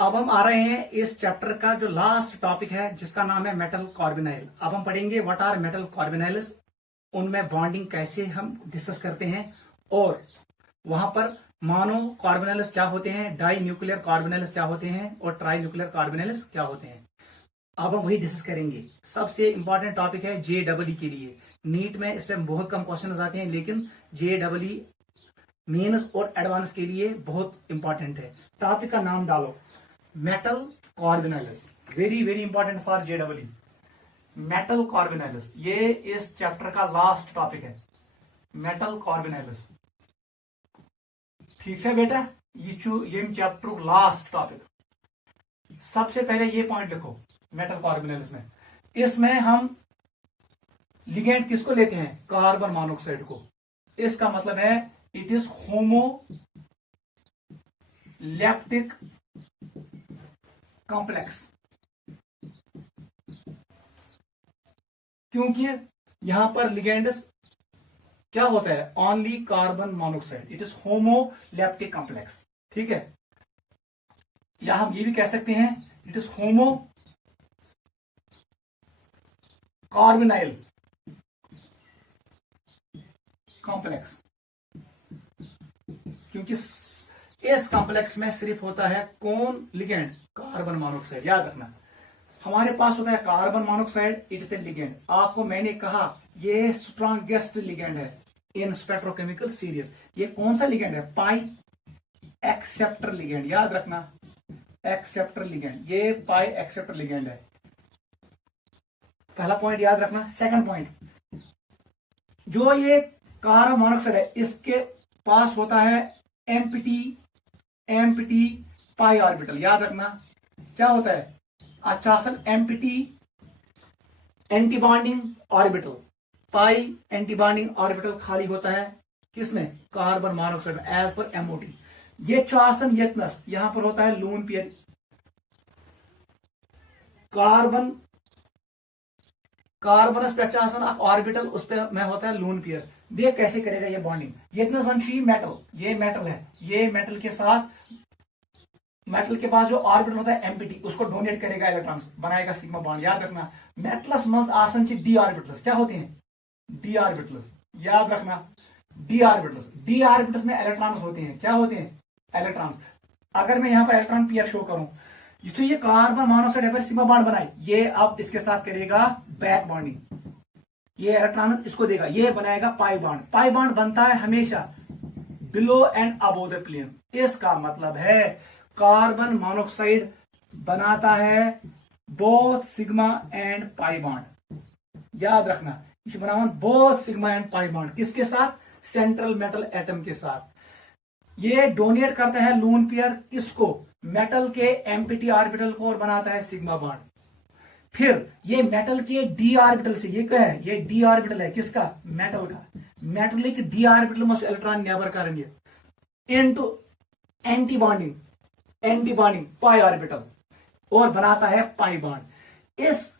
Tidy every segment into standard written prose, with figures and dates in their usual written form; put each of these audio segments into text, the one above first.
अब हम आ रहे हैं इस चैप्टर का जो लास्ट टॉपिक है जिसका नाम है मेटल कार्बोनाइल। अब हम पढ़ेंगे व्हाट आर मेटल कार्बोनाइल्स, उनमें बॉन्डिंग कैसे हम डिस्कस करते हैं और वहां पर मोनो कार्बोनाइल्स क्या होते हैं, डाई न्यूक्लियर कार्बोनाइल्स क्या होते हैं और ट्राई न्यूक्लियर कार्बोनाइल्स क्या होते हैं। अब हम वही डिस्कस करेंगे। सबसे इंपॉर्टेंट टॉपिक है JEE के लिए। नीट में इस पर बहुत कम क्वेश्चन आते हैं, लेकिन JEE मेंस और एडवांस के लिए बहुत इंपॉर्टेंट है। टॉपिक का नाम डालो, metal carbonyls, very very important for JEE। Metal carbonyls, ये इस चैप्टर का लास्ट टॉपिक है, मेटल कार्बोनाइल्स। ठीक है बेटा, ये चैप्टर लास्ट टॉपिक। सबसे पहले ये पॉइंट लिखो मेटल कार्बोनाइल्स में। इसमें हम लिगेंड किसको लेते हैं, कार्बन मोनोऑक्साइड को। इसका मतलब है इट इज होमोलैप्टिक कॉम्प्लेक्स, क्योंकि यहां पर लिगेंड्स क्या होता है, only carbon monoxide. It is homoleptic complex. ठीक है, या हम ये भी कह सकते हैं it is homo carbonyl complex, क्योंकि इस कॉम्प्लेक्स में सिर्फ होता है कौन लिगेंड, कार्बन मोनोऑक्साइड। याद रखना, हमारे पास होता है carbon monoxide, it is a ligand. आपको मैंने कहा ये स्ट्रॉन्गेस्ट लिगेंड है इन स्पेक्ट्रोकेमिकल सीरीज। ये कौन सा लिगेंड है, पाई एक्सेप्टर लिगेंड। याद रखना, एक्सेप्टर लिगेंड, ये पाई एक्सेप्टर लिगेंड है। पहला पॉइंट याद रखना। सेकंड पॉइंट, जो ये कार्बन मोनोऑक्साइड है इसके पास होता है एम्प्टी पाई ऑर्बिटल। याद रखना क्या होता है, आचासन एम्प्टी एंटीबॉन्डिंग ऑर्बिटल, पाई एंटीबॉन्डिंग ऑर्बिटल खाली होता है किसमें, कार्बन मोनोऑक्साइड में, एज पर MOT। ये चासन यत्नस यहां पर होता है लून पेयर, कार्बनस पे ऑर्बिटल, उस पे में होता है लून पेयर। देख कैसे करेगा ये बॉन्डिंग। ये मेटल, ये मेटल है, ये मेटल के साथ, मेटल के पास जो ऑर्बिटल होता है एम्प्टी, उसको डोनेट करेगा इलेक्ट्रॉन्स, बनाएगा सिग्मा बॉन्ड। याद रखना, मेटलस मस्ट आसन डी ऑर्बिटल्स क्या होते हैं, डी ऑर्बिटल्स। याद रखना, डी ऑर्बिटल्स में इलेक्ट्रॉन्स होते हैं। क्या होते हैं, इलेक्ट्रॉन्स। अगर मैं यहां पर इलेक्ट्रॉन पेयर शो करूं, तो ये कार्बन मोनोऑक्साइड पर सिग्मा बॉन्ड बनाए, ये अब इसके साथ करेगा बैक बॉन्डिंग, ये इलेक्ट्रॉन इसको देगा, ये बनाएगा पाई बॉन्ड। पाई बॉन्ड बनता है हमेशा below and above the plane. इसका मतलब है कार्बन मोनोऑक्साइड बनाता है both sigma and pi bond. याद रखना, इसे बनाओ both sigma and pi bond, किसके साथ, सेंट्रल मेटल एटम के साथ। ये डोनेट करता है लून पेयर किसको, मेटल के एम्प्टी ऑर्बिटल को, और बनाता है सिग्मा बॉन्ड। फिर ये मेटल के डी ऑर्बिटल से, ये क्या है, ये डी ऑर्बिटल है किसका, मेटल का। मेटल के डी ऑर्बिटल में इलेक्ट्रॉन नेबर करेंगे इनटू एंटीबॉन्डिंग पाई ऑर्बिटल, और बनाता है पाई बॉन्ड। इस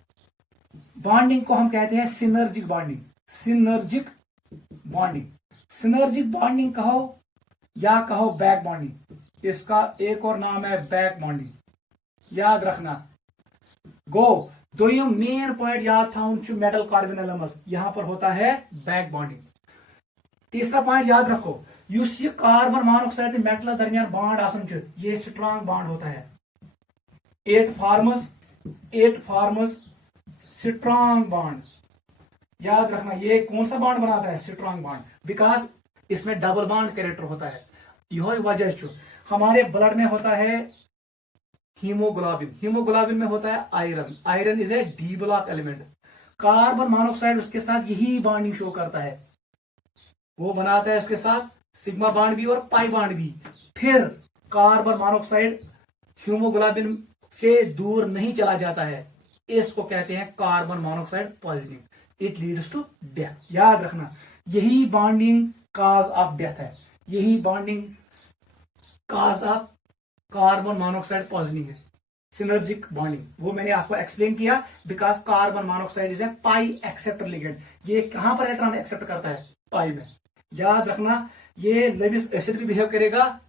बॉन्डिंग को हम कहते हैं सिनर्जिक बॉन्डिंग। सिनर्जिक बॉन्डिंग कहो या कहो बैक बॉन्डिंग, इसका एक और नाम है बैक बॉन्डिंग। याद रखना, गो दो मेन पॉइंट याद था मेटल कार्बोनाइल्स, यहां पर होता है बैक बॉन्डिंग। तीसरा पॉइंट याद रखो, युस ये कार्बन मोनोऑक्साइड मेटल दरमियान बॉन्ड आसन, ये स्ट्रांग बॉन्ड होता है। At forms strong bond. याद रखना, ये कौन सा बॉन्ड बनाता है, स्ट्रांग बॉन्ड, बिकॉज इसमें डबल बॉन्ड कैरेक्टर होता है। यह वजह हमारे ब्लड में होता है हीमोग्लोबिन में होता है iron is A D block element. Carbon monoxide उसके साथ यही बॉन्डिंग शो करता है, वो बनाता है उसके साथ सिग्मा बॉन्ड भी और पाई बॉन्ड भी। फिर कार्बन मोनोऑक्साइड हीमोग्लोबिन से दूर नहीं चला जाता है, इसको कहते हैं carbon monoxide poisoning, it leads to death. याद रखना, यही बॉन्डिंग काज ऑफ डेथ है, यही bonding cause of carbon monoxide poisoning है, सिनर्जिक बॉन्डिंग। वो मैंने आपको एक्सप्लेन किया, because carbon monoxide is a pi acceptor ligand. ये कहां पर इलेक्ट्रॉन एक्सेप्ट करता है, पाई में। याद रखना, ये लेविस एसिड भी बिहेव करेगा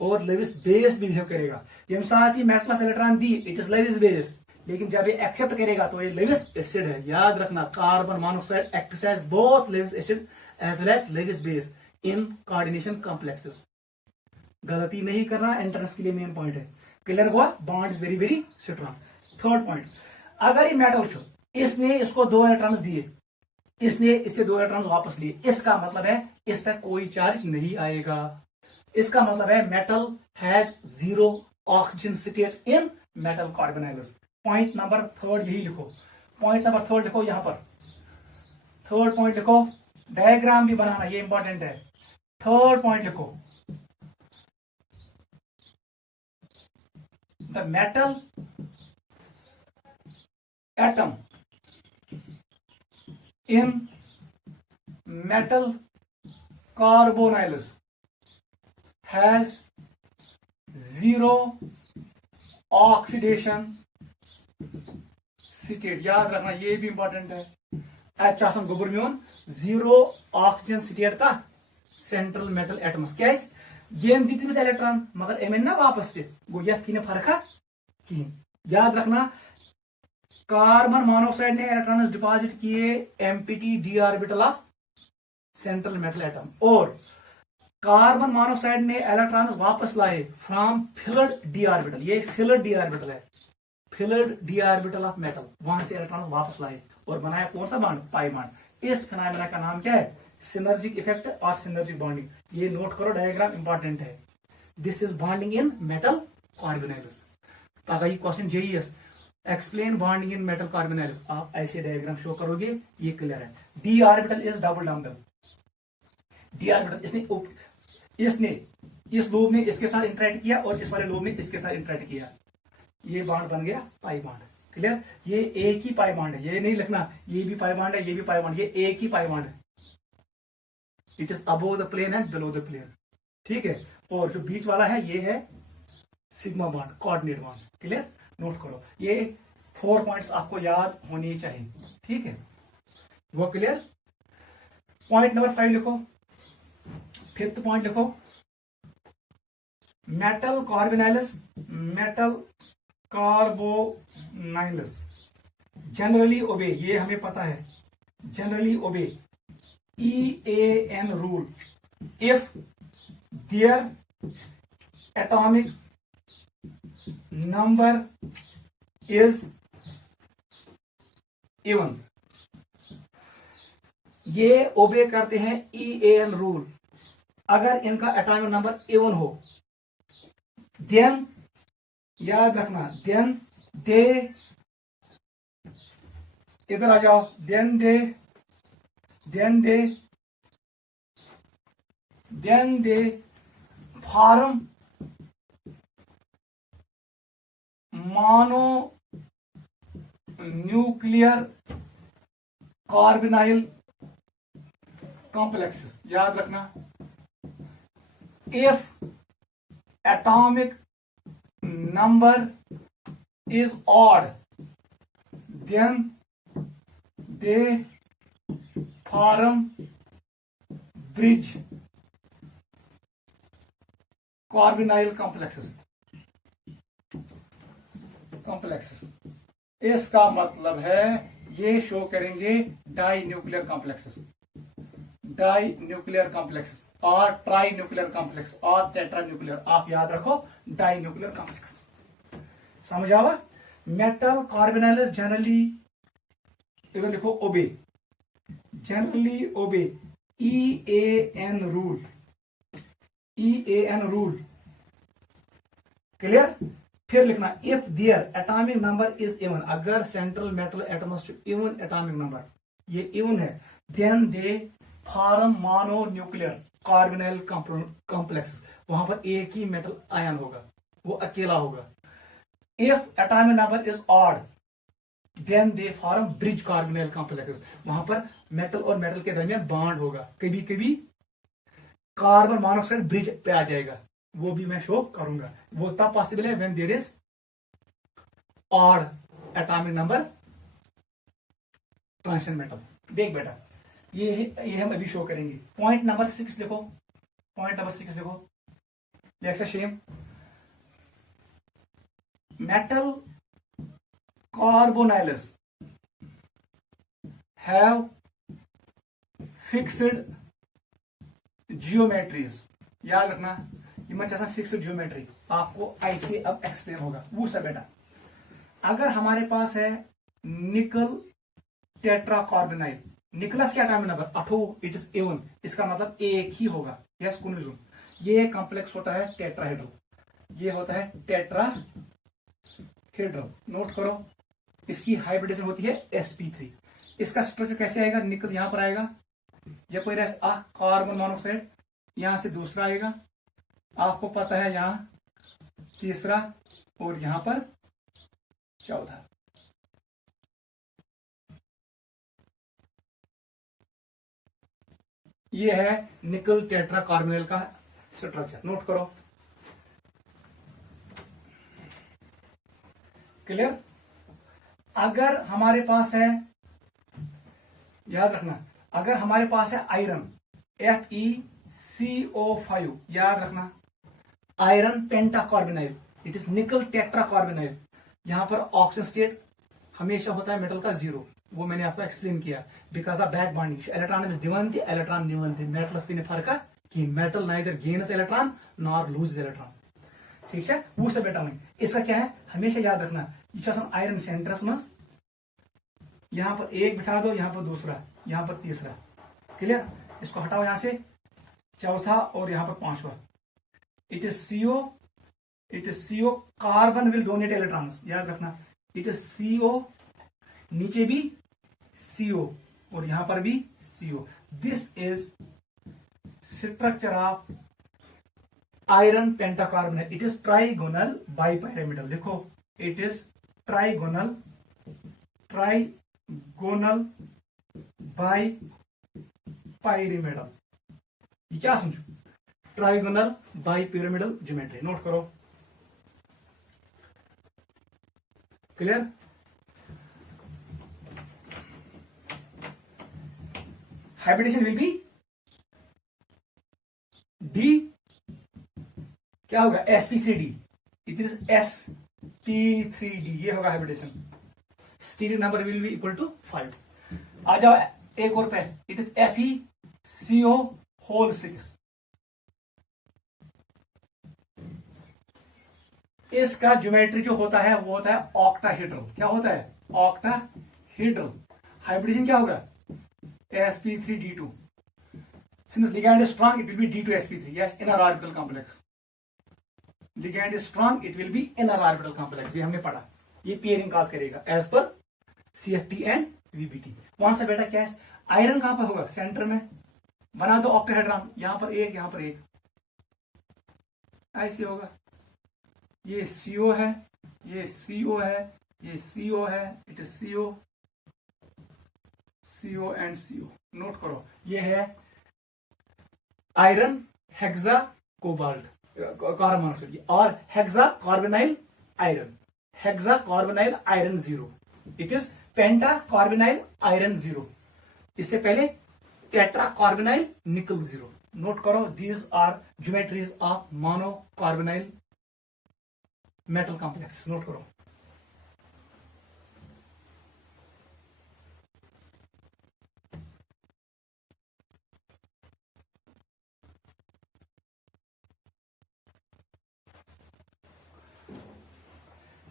और लेविस बेस भी बिहेव करेगा। ये साथ ही मेटलस इलेक्ट्रॉन दी, इट इज लेविस बेस, लेकिन जब ये एक्सेप्ट करेगा तो ये लेविस एसिड है। याद रखना, carbon monoxide acts as both Lewis acid as well as Lewis base in coordination complexes. गलती नहीं करना, एंट्रेंस के लिए मेन पॉइंट है। क्लियर हुआ? Bond is very very strong. Third point, अगर ये मेटल छो, इसने इसको 2 इलेक्ट्रॉन्स दिए, इसने इससे 2 इलेक्ट्रॉन्स वापस लिए, इसका मतलब है इस पर कोई चार्ज नहीं आएगा। इसका मतलब है metal has 0 oxygen state in metal carbonyls. Point number 3 यही लिखो, पॉइंट नंबर 3 लिखो यहां पर। थर्ड पॉइंट लिखो, डायग्राम भी बनाना, ये इंपॉर्टेंट है। थर्ड पॉइंट लिखो, the metal atom in metal carbonyls has 0 oxidation state। याद रखना, ये भी इंपॉर्टेंट है। एच आसन गोबर में 0 ऑक्सीजन स्टेट का सेंट्रल मेटल एटम्स क्या ये दी तमिस इलेक्ट्रॉन मगर एमन ना वापस पे गो यथ की फर्क कहीं। याद रखना, कार्बन मोनोऑक्साइड ने इलेक्ट्रॉन डिपॉजिट किए empty D orbital of central metal atom, और कार्बन मोनोऑक्साइड ने इलेक्ट्रॉन वापस लाए फ्रॉम फिलर्ड डी ऑर्बिटल। ये फिलर्ड डी ऑर्बिटल है, फिलर्ड डी ऑर्बिटल ऑफ मेटल, वहां से इलेक्ट्रॉन वापस लाए और बनाया कौन सा बॉन्ड? Pi bond. इस फिनोमेना का नाम क्या है? सिनर्जिक इफेक्ट और सिनर्जिक बॉन्डिंग। ये नोट करो, डायग्राम इंपॉर्टेंट है। This is bonding in metal carbonyls. अगर ये question JES explain bonding in metal carbonyls, आप ऐसे डायग्राम शो करोगे, ये क्लियर है। D orbital is double dumbbell. D orbital इसने इस लोब ने इसके साथ इंटरेक्ट किया और इस वाले लोब ने इसके साथ इंटरेक्ट किया, ये बॉन्ड बन गया पाई बॉन्ड। क्लियर? ये एक ही पाई बॉन्ड है, ये नहीं लिखना ये भी पाई बॉन्ड है, ये भी पाई बॉन्ड, ये एक ही पाई बॉन्ड है। It is above the plane and below the plane. ठीक है? और जो बीच वाला है ये है sigma bond, coordinate bond. Clear? Note करो, ये 4 पॉइंट्स आपको याद होनी चाहिए। ठीक है? वो क्लियर? पॉइंट नंबर 5 लिखो। 5th पॉइंट लिखो, metal carbonyls, metal carbonyls generally obey, ये हमें पता है, generally obey EAN rule if their atomic number is even. ये ओबे करते हैं EAN रूल अगर इनका एटॉमिक नंबर इवन हो। देन याद रखना, देन दे, इधर आ जाओ, then they form mononuclear carbonyl complexes. याद रखना, if atomic number is odd then they form bridge carbonyl complexes। इसका मतलब है ये शो करेंगे di nuclear complexes, di nuclear complexes और ट्राई न्यूक्लियर कॉम्प्लेक्स और टेट्रा न्यूक्लियर। आप याद रखो डाई न्यूक्लियर कॉम्प्लेक्स। समझ आवा? मेटल कार्बोनाइल्स जनरली, इधर लिखो ओबे, generally obey EAN rule, EAN rule. Clear? फिर लिखना if their atomic number is even, अगर central metal atoms even atomic number, ये इवन है, then they form mononuclear carbonyl complexes. वहां पर एक ही मेटल आयन होगा, वो अकेला होगा। If atomic number is odd then they form bridge carbonyl complexes. वहां पर मेटल और मेटल के दरमियान बॉन्ड होगा, कभी कभी कार्बन मोनोऑक्साइड ब्रिज पे आ जाएगा, वो भी मैं शो करूंगा। वो तब पॉसिबल है when there is odd atomic number transition metal. देख बेटा, ये हम अभी शो करेंगे। पॉइंट नंबर 6 लिखो, पॉइंट नंबर 6 लिखो, Next shame. Metal carbonyls have fixed geometries. याद रखना ये जैसा फिक्स्ड ज्योमेट्री आपको ऐसे अब एक्सप्लेन होगा वो सब बेटा। अगर हमारे पास है निकल टेट्राकार्बोनाइल, निकलस क्या time number 8, it is even, इसका मतलब एक ही होगा। यस कुनिजुम, ये कॉम्प्लेक्स होता है टेट्राहेड्रल, ये होता है टेट्राहेड्रल। नोट करो, इसकी हाइब्रिडेशन होती है sp3। इसका स्ट्रक्चर कैसे आएगा? निकल यहां पर आएगा, ये कोई कार्बन मोनोक्साइड, यहां से दूसरा आएगा, आपको पता है यहां तीसरा और यहां पर चौथा। ये है निकल टेट्राकार्बोनाइल का स्ट्रक्चर। नोट करो, क्लियर? अगर हमारे पास है, याद रखना, अगर हमारे पास है आयरन FeCO5, याद रखना, आयरन पेंटाकार्बोनाइल, इट इज निकल टेट्राकार्बोनाइल। यहां पर ऑक्सीजन स्टेट हमेशा होता है मेटल का 0, वो मैंने आपको एक्सप्लेन किया, because of back bonding electron दिवन थी, इलेक्ट्रॉन निवन थी, मेटल्स पे फर्क कि metal neither gains electron nor loose electron. ठीक है, वो सब बेटा नहीं। इसका क्या है, हमेशा याद रखना, ये आयरन सेंटरस में यहां पर एक बिठा दो, यहां पर दूसरा, यहां पर तीसरा। क्लियर? इसको हटाओ यहां से, चौथा और यहां पर पांचवा। It is CO, carbon will donate electrons, याद रखना, इट इज CO, नीचे भी CO और यहां पर भी CO। This is structure of iron pentacarbonate. It is trigonal bipyramidal. देखो, इट इज ट्राइगोनल बाइपिरामिडल। ये क्या समझो? Trigonal bipyramidal geometry. नोट करो, clear? Hybridisation will be D, क्या होगा? sp3d, इट इज sp3d, ये होगा hybridisation. Steric number will be equal to 5। आ जाओ एक और पे, इट इज FeCO6। इसका ज्योमेट्री जो होता है वो होता है ऑक्टाहेड्रल। क्या होता है? ऑक्टाहेड्रल। हाइब्रिडेशन क्या होगा? sp3d2। Since ligand is strong, it will be D2sp3. Yes, inner orbital complex. Ligand is strong, it will be inner orbital complex. ये हमने पढ़ा, ये पेयरिंग काज करेगा एज पर CFT एंड VBT। कौन सा बेटा क्या है? आयरन कहां पर होगा? सेंटर में। बना दो ऑक्टाहेड्रॉन, यहां पर एक, यहां पर एक, ऐसे होगा। ये CO है, ये CO है, ये CO है, it is CO and CO। Note करो, ये है iron hexa cobalt carbon monoxide और hexa carbonyl iron, hexa carbonyl iron 0, it is penta carbonyl iron 0। इससे पहले टेट्रा कार्बोनाइल निकल 0। नोट करो, these are geometries of mono carbonyl metal complex. Note करो,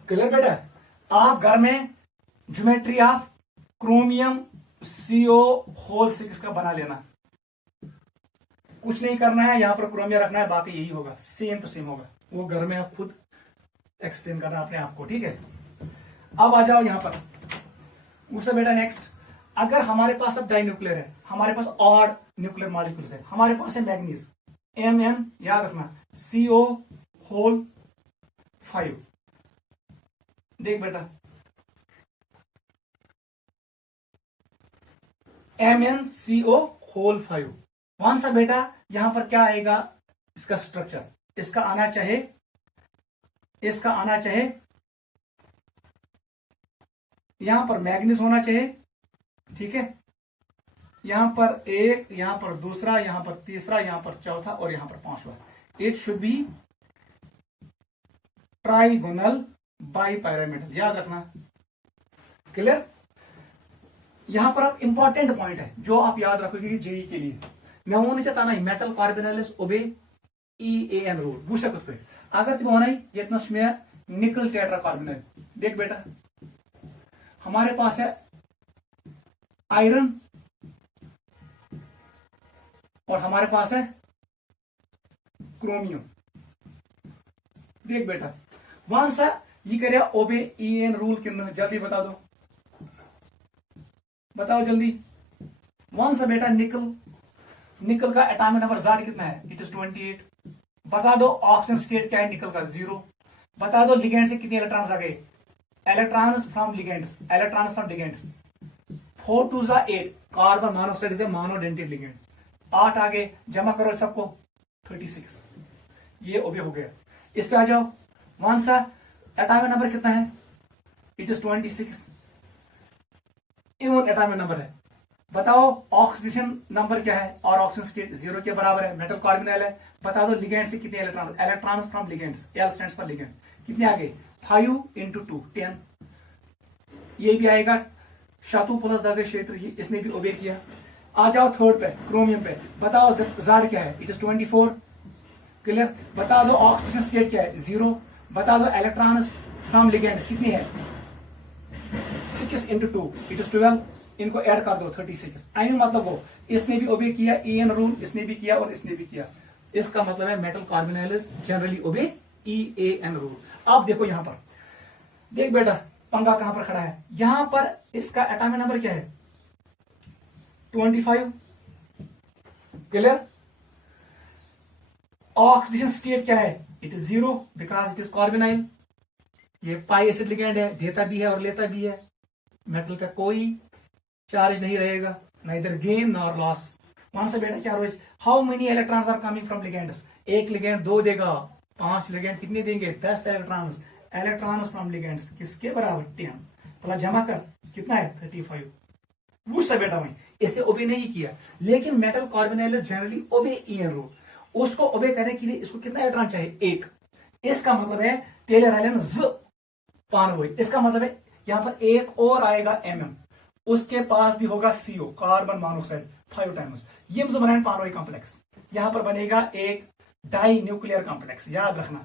clear बेटा? आप घर में ज्योमेट्री ऑफ क्रोमियम CO6 का बना लेना, कुछ नहीं करना है, यहां पर क्रोमियम रखना है, बाकी यही होगा, सेम टू सेम होगा। वो घर में आप खुद एक्सप्लेन करना अपने आप को। ठीक है, अब आ जाओ यहां पर उससे बेटा। नेक्स्ट, अगर हमारे पास अब डाइन्यूक्लियर है, हमारे पास ऑड न्यूक्लियर मॉलिक्यूल्स है, हमारे पास है मैग्नीज Mn, याद रखना, CO5। देख बेटा, MnCO5। कौन सा बेटा? यहां पर क्या आएगा इसका स्ट्रक्चर? इसका आना चाहे यहां पर मैग्नीज होना चाहिए। ठीक है, यहां पर एक, यहां पर दूसरा, यहां पर तीसरा, यहां पर चौथा और यहां पर पांचवा। It should be trigonal bipyramidal, याद रखना। क्लियर? यहां पर अब इंपॉर्टेंट पॉइंट है जो आप याद रखोगे जेई के लिए। मैं वो नहीं चाहता ना मेटल कार्बोनाइल्स ओबे EAN रूल वो कत पे अगर तुम वन ये निकल टेट्रा कार्बोनाइल। देख बेटा हमारे पास है आयरन और हमारे पास है क्रोमियम। देख बेटा वन सा ये करे ओबे EAN रूल किन जल्दी बता दो, बताओ जल्दी। वन सा बेटा निकल का एटॉमिक नंबर Z कितना है? It is 28। बता दो ऑक्सीजन स्टेट क्या है निकल का? 0। बता दो लिगेंड से कितने इलेक्ट्रॉन्स आ गए? Electrons from ligands, electrons from ligands. 4 2 8 carbon monoxide is A monodentate ligand. 8 आ गए, जमा करो सबको 36। ये ओबे हो गया। इस पे आ जाओ। वन सा एटॉमिक नंबर कितना है? It is 26। Even atomic number है। बताओ ऑक्सीडेशन नंबर क्या है? और ऑक्सीजन स्टेट 0 के बराबर है, मेटल कार्बोनाइल है। बता दो लिगेंड से कितने electron? Electrons from ligands, L stands for ligand. कितने आ गए? 5 × 2 10। ये भी आएगा शातु प्लस दगे क्षेत्र, इसने भी ओबे किया। आ जाओ थर्ड पे, क्रोमियम पे। बताओ Z क्या है? It is 24। क्लियर? बता दो ऑक्सीजन स्टेट क्या है? 0। बता दो इलेक्ट्रॉन्स फ्रॉम लिगेंड्स कितनी है? 6 × 2 इट इज 12। इनको ऐड कर दो 36। आई मीन मतलब वो इसने भी ओबे किया EAN रूल, इसने भी किया और इसने भी किया। इसका मतलब है metal carbonyls generally obey EAN rule. अब देखो यहां पर, देख बेटा पंगा कहां पर खड़ा है। यहां पर इसका एटॉमिक नंबर क्या है? 25। क्लियर? ऑक्सीडेशन स्टेट क्या है? It is 0 because it is carbonyl. ये पाई एसिड लिगेंड है, देता भी है और लेता भी है। मेटल का कोई चार्ज नहीं रहेगा, नाइदर गेन नॉर लॉस। वहां से बेटा क्या रोज how many electrons are coming from ligands? एक लिगेंड 2 देगा, 5 लिगेंड कितने देंगे? 10 इलेक्ट्रॉन्स। इलेक्ट्रॉन्स फ्रॉम लिगेंड्स किसके बराबर? 10। तो जमा कर कितना है? 35। वो सब बेटा वही इसने ओबे नहीं किया। लेकिन metal carbonyls generally obey EAN rule. उसको ओबे करने के लिए इसको कितना इलेक्ट्रॉन चाहिए? 1। इसका मतलब है टेलर ज पान वही। इसका मतलब है यहां पर एक और आएगा MM, उसके पास भी होगा CO कार्बन मोनोऑक्साइड 5 टाइम्स। ये बनाए पानोई कॉम्प्लेक्स। यहां पर बनेगा एक डाई न्यूक्लियर कॉम्प्लेक्स, याद रखना,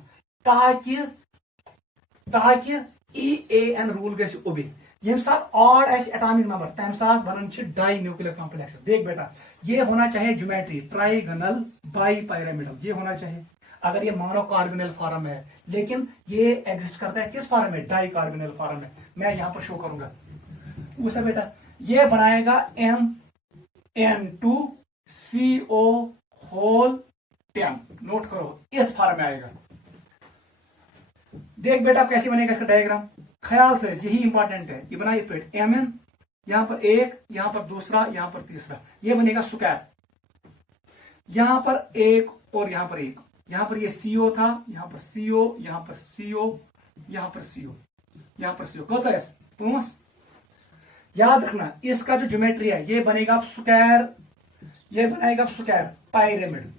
ताकि EAN रूल गए ओबे। ये साथ ऑड एटॉमिक नंबर तम साथ बनन डाई न्यूक्लियर कॉम्प्लेक्स। देख बेटा ये होना चाहिए ज्योमेट्री ट्राइगोनल बाइपिरामिडल, ये होना चाहिए अगर ये मोनो कार्बोनाइल फॉर्म है। लेकिन ये एग्जिस्ट करता है किस फॉर्म में? डाई कार्बोनाइल फॉर्म में। मैं यहां पर शो करूंगा उसे बेटा। ये बनाएगा MN2CO होल 10। नोट करो इस फॉर्म में आएगा। देख बेटा कैसे बनेगा इसका डायग्राम, ख्याल से यही इंपॉर्टेंट है। ये बनाइए पेट MN, यहां पर एक, यहां पर दूसरा, यहां पर तीसरा, ये बनेगा स्क्वायर। यहां पर एक और यहां पर एक, यहां पर ये CO था, यहां पर CO, यहां पर CO, यहां पर CO, यहां पर CO। कौन सा है? 5। याद रखना इसका जो ज्योमेट्री है ये बनेगा स्क्वायर, ये बनाएगा square pyramid.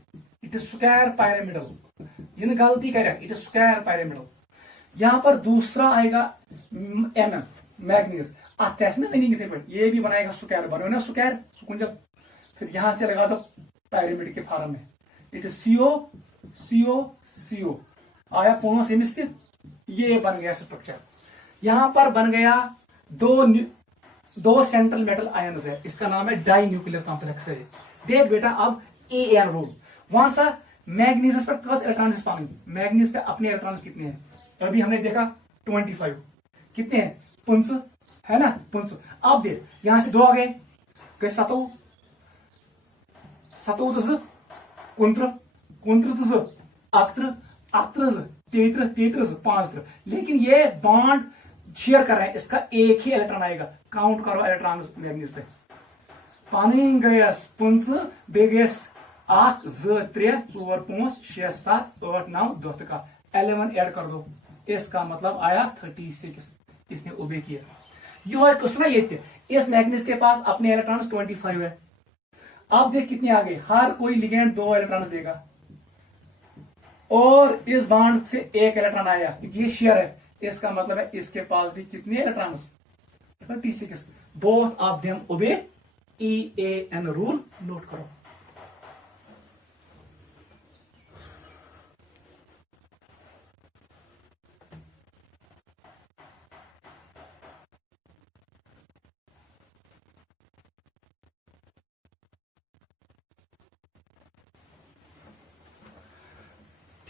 It is square pyramidal. ये गलती करे, इट इज स्क्वायर पायरामिडल। यहां पर दूसरा आएगा MM मैग्नीज। ये भी बनाएगा स्क्वायर, बनो ना स्क्वायर सुकुंजल। फिर यहां से लगा दो पायरामिड के फॉर्म में। It is CO CO CO आया 5 एमिस। ये बन गया स्ट्रक्चर। यहां पर बन गया दो सेंट्रल मेटल आयन्स है, इसका नाम है डाई न्यूक्लियर कॉम्प्लेक्स है। देख बेटा अब EAN रूल। वहां सा मैग्नीज पर कस इलेक्ट्रॉन पानी, मैग्नीज पे अपने इलेक्ट्रॉन्स कितने हैं? अभी हमने देखा 25। कितने हैं? 5 है ना, 5। अब देख यहां से 2 आ गए, 7 33 5। लेकिन ये बॉन्ड शेयर कर रहे हैं, इसका एक ही इलेक्ट्रॉन आएगा। काउंट करो इलेक्ट्रॉन मैग्नीज पे। पानी गयस 5 बे गयस 1 2 3 4 5 6 7 8 9 10 का 11 ऐड कर दो। इसका मतलब आया 36। इसने ओबे किया। यह क्वेश्चन है ये, इस मैग्नीज के पास अपने इलेक्ट्रॉन्स 25 है। अब देख कितने आ गए, हर कोई लिगेंड 2 इलेक्ट्रॉन्स देगा। और इस बॉन्ड से एक इलेक्ट्रॉन आया, ये शेयर है, इसका मतलब है इसके पास भी कितने electrons, 36। Both of them obey EAN rule, note करो।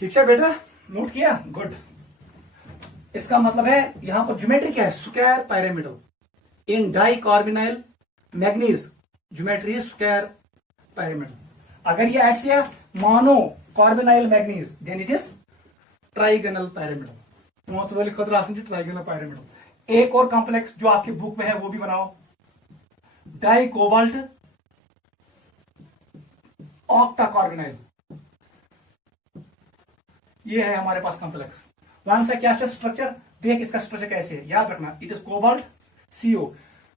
ठीक है बेटा, नोट किया, गुड। इसका मतलब है यहां पर ज्योमेट्री क्या है, square pyramidal. In di carbonyl manganese geometry है स्क्वायर पिरामिडल। अगर ये ऐसे है मानो carbonyl manganese, then it is trigonal pyramidal. Most वाली खतरा आसन ट्राइगोनल पिरामिडल। एक और कॉम्प्लेक्स जो आपकी बुक में है वो भी बनाओ, डाई कोबाल्ट ऑक्टा कार्बोनाइल, ये है हमारे पास कॉम्प्लेक्स। वहां से क्या स्ट्रक्चर देख, इसका स्ट्रक्चर कैसे है याद रखना, it is cobalt CO।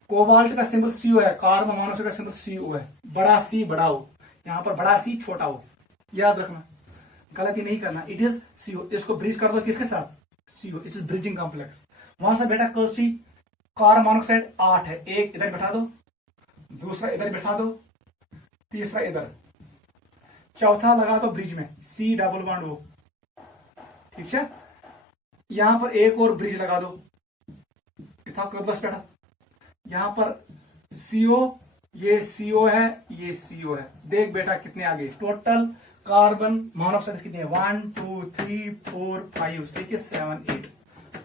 Cobalt का सिंबल CO है, कार्बन मोनोऑक्साइड का सिंबल CO है, बड़ा C बड़ा O, यहां पर बड़ा C छोटा O, याद रखना, गलती नहीं करना। इट इज CO, इसको ब्रिज कर दो किसके साथ, CO, it is bridging complex. वहां से बेटा कर्स्टी कार्बन मोनोऑक्साइड 8 है, एक इधर बैठा दो, दूसरा इधर बैठा दो, तीसरा इधर, चौथा लगा दो ब्रिज में C डबल बॉन्ड O, ठीक है। यहां पर एक और ब्रिज लगा दो, बेटा यहां पर CO, ये CO है, ये CO है। देख बेटा कितने आ गए टोटल कार्बन मोनोऑक्साइड कितने हैं, 1 2 3 4 5 6 7 8।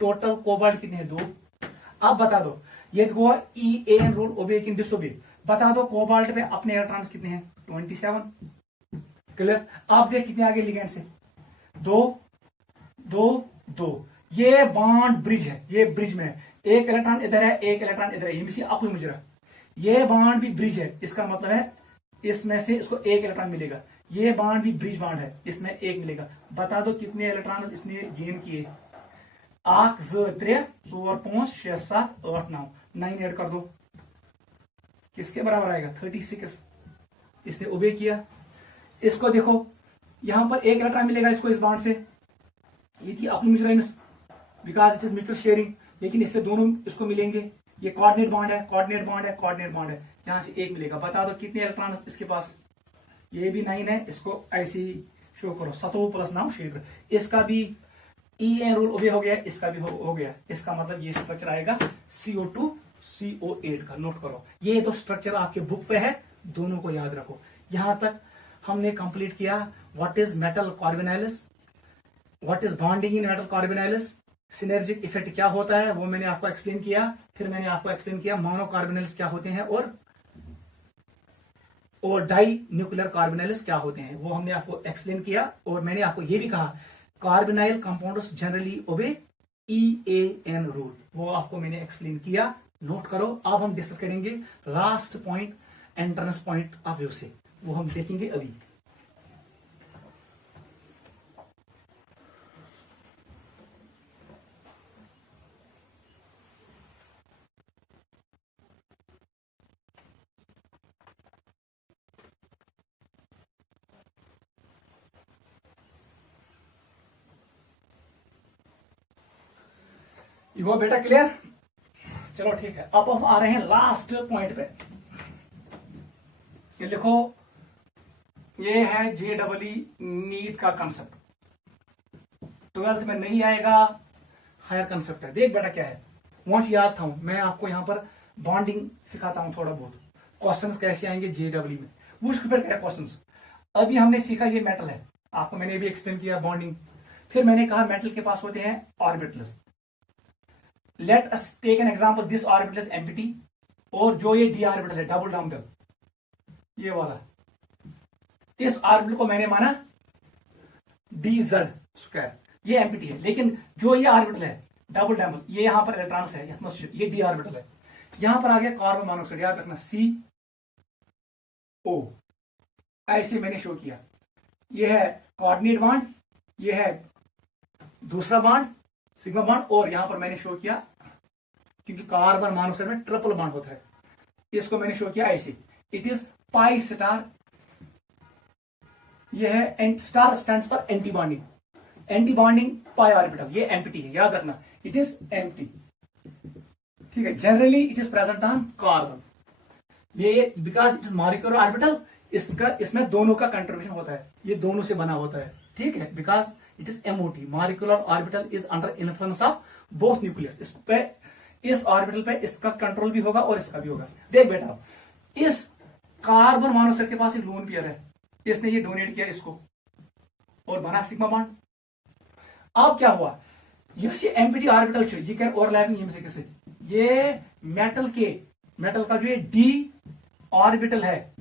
टोटल कोबाल्ट कितने हैं, 2। अब बता दो, ये देखो EAN रूल ओबे कि डिसोबे, बता दो कोबाल्ट पे अपने इलेक्ट्रॉन्स कितने हैं, 27। क्लियर। अब देख कितने आगे लिगेंड से, 2 2 2। ये बॉन्ड ब्रिज है, ये ब्रिज में है, एक इलेक्ट्रॉन इधर है, एक इलेक्ट्रॉन इधर है, ये मिसी आपको मुजरा, ये बॉन्ड भी ब्रिज है। इसका मतलब है इसमें से इसको एक इलेक्ट्रॉन मिलेगा, ये बॉन्ड भी ब्रिज बॉन्ड है, इसमें एक मिलेगा। बता दो कितने इलेक्ट्रॉन इसने गेन किए, 1 2 3 4 5 6 7 8 9 9 ऐड कर दो, किसके बराबर आएगा, 36। इसने ओबे किया। इसको देखो, यहां पर एक इलेक्ट्रॉन मिलेगा इसको इस बॉन्ड से, ये थी अपनी मिजरेंस because it is mutual sharing, लेकिन इससे दोनों इसको मिलेंगे, ये कोऑर्डिनेट बॉन्ड है, कोऑर्डिनेट बॉन्ड है, कोऑर्डिनेट बॉन्ड है, यहां से एक मिलेगा। बता दो कितने इलेक्ट्रॉन इसके पास, ये भी 9 है, इसको ऐसे ही शो करो, 7 + 9 शेयर। इसका भी EAN रूल ओबे हो गया, इसका भी हो गया। इसका मतलब ये स्ट्रक्चर आएगा CO2 CO8 का, नोट करो। ये तो स्ट्रक्चर आपके बुक पे है, दोनों को याद रखो। यहां तक हमने कंप्लीट किया what is metal carbonyls, what is bonding in metal carbonyls, synergic effect क्या होता है वो मैंने आपको एक्सप्लेन किया। फिर मैंने आपको एक्सप्लेन किया मोनो कार्बोनाइल्स क्या होते हैं और डाई न्यूक्लियर कार्बोनाइल्स क्या होते हैं, वो हमने आपको एक्सप्लेन किया। और मैंने आपको ये भी कहा carbonyl compounds generally obey EAN rule, वो आपको मैंने एक्सप्लेन किया, नोट करो। अब हम डिस्कस करेंगे last point entrance point of view से, वो हम देखेंगे अभी। ये वो बेटा क्लियर, चलो ठीक है। अब हम आ रहे हैं लास्ट पॉइंट पे। ये लिखो, ये है JEE नीट का कंसेप्ट, 12th में नहीं आएगा, हायर कंसेप्ट है। देख बेटा क्या है, मुझे याद था, मैं आपको यहां पर बॉन्डिंग सिखाता हूं थोड़ा बहुत, क्वेश्चंस कैसे आएंगे JEE में, वो प्रिपेयर करें क्वेश्चंस। अभी हमने सीखा ये मेटल है, आपको मैंने भी एक्सप्लेन किया बॉन्डिंग। फिर मैंने कहा मेटल के पास होते हैं orbitals. Let us take an example, this orbital is empty, और जो ये d ऑर्बिटल है डबल डम्बल, ये वाला, इस ऑर्बिटल को मैंने माना dz², ये एम्प्टी है। लेकिन जो ये ऑर्बिटल है डबल डम्बल, ये यहां पर इलेक्ट्रॉन्स है, ये d ऑर्बिटल है, यहां पर आ गया कार्बन मोनोऑक्साइड, याद रखना CO, ऐसे मैंने शो किया। ये है कोऑर्डिनेट बॉन्ड, ये है दूसरा बॉन्ड सिग्मा बॉन्ड, और यहां पर मैंने शो किया क्योंकि कार्बन मोनोऑक्साइड में ट्रिपल बॉन्ड होता है, इसको मैंने शो किया ऐसे, इट इज पाई स्टार। यह है star stands for antibonding, antibonding pi orbital, ये एम्प्टी है, याद रखना, इट इज एम्प्टी। ठीक है, generally it is present on carbon, ये because it is molecular orbital, इसमें दोनों का कंट्रीब्यूशन होता है, ये दोनों से बना होता है। ठीक है, because it is MOT, molecular orbital is under influence of both nucleus. इस पे, इस ऑर्बिटल पे इसका कंट्रोल भी होगा और इसका भी होगा। देख बेटा, इस कार्बन मोनोऑक्साइड के पास एक लोन पेयर है, इसने ये डोनेट किया इसको और बना सिग्मा बॉन्ड। अब क्या हुआ, ये एम्प्टी ऑर्बिटल ये क्या ओवरलैपिंग यहीं से किसे, ये मेटल का जो ये डी ऑर्बिटल है,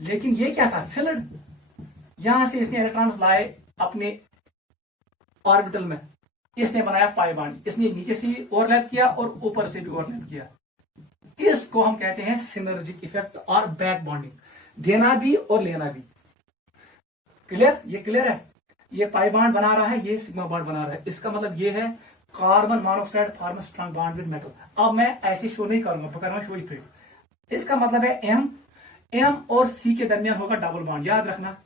लेकिन ये क्या था, फिल्ड। यहां से इसने इलेक्ट्रॉन्स लाए अपने ऑर्बिटल में, इसने बनाया पाई बॉन्ड, इसने नीचे से भी ओवरलैप किया और ऊपर से भी ओवरलैप किया। इसको हम कहते हैं सिनर्जिक इफेक्ट और बैक बॉन्डिंग, देना भी और लेना भी। क्लियर, ये क्लियर है, ये पाई बॉन्ड बना रहा है, ये सिग्मा बॉन्ड बना रहा है, इसका मतलब ये है carbon monoxide form strong bond with metal. अब मैं ऐसे शो नहीं करूंगा, पकड़ना शो इस पे, इसका मतलब है एम और सी के दरमियान होगा डबल बॉन्ड, याद रखना,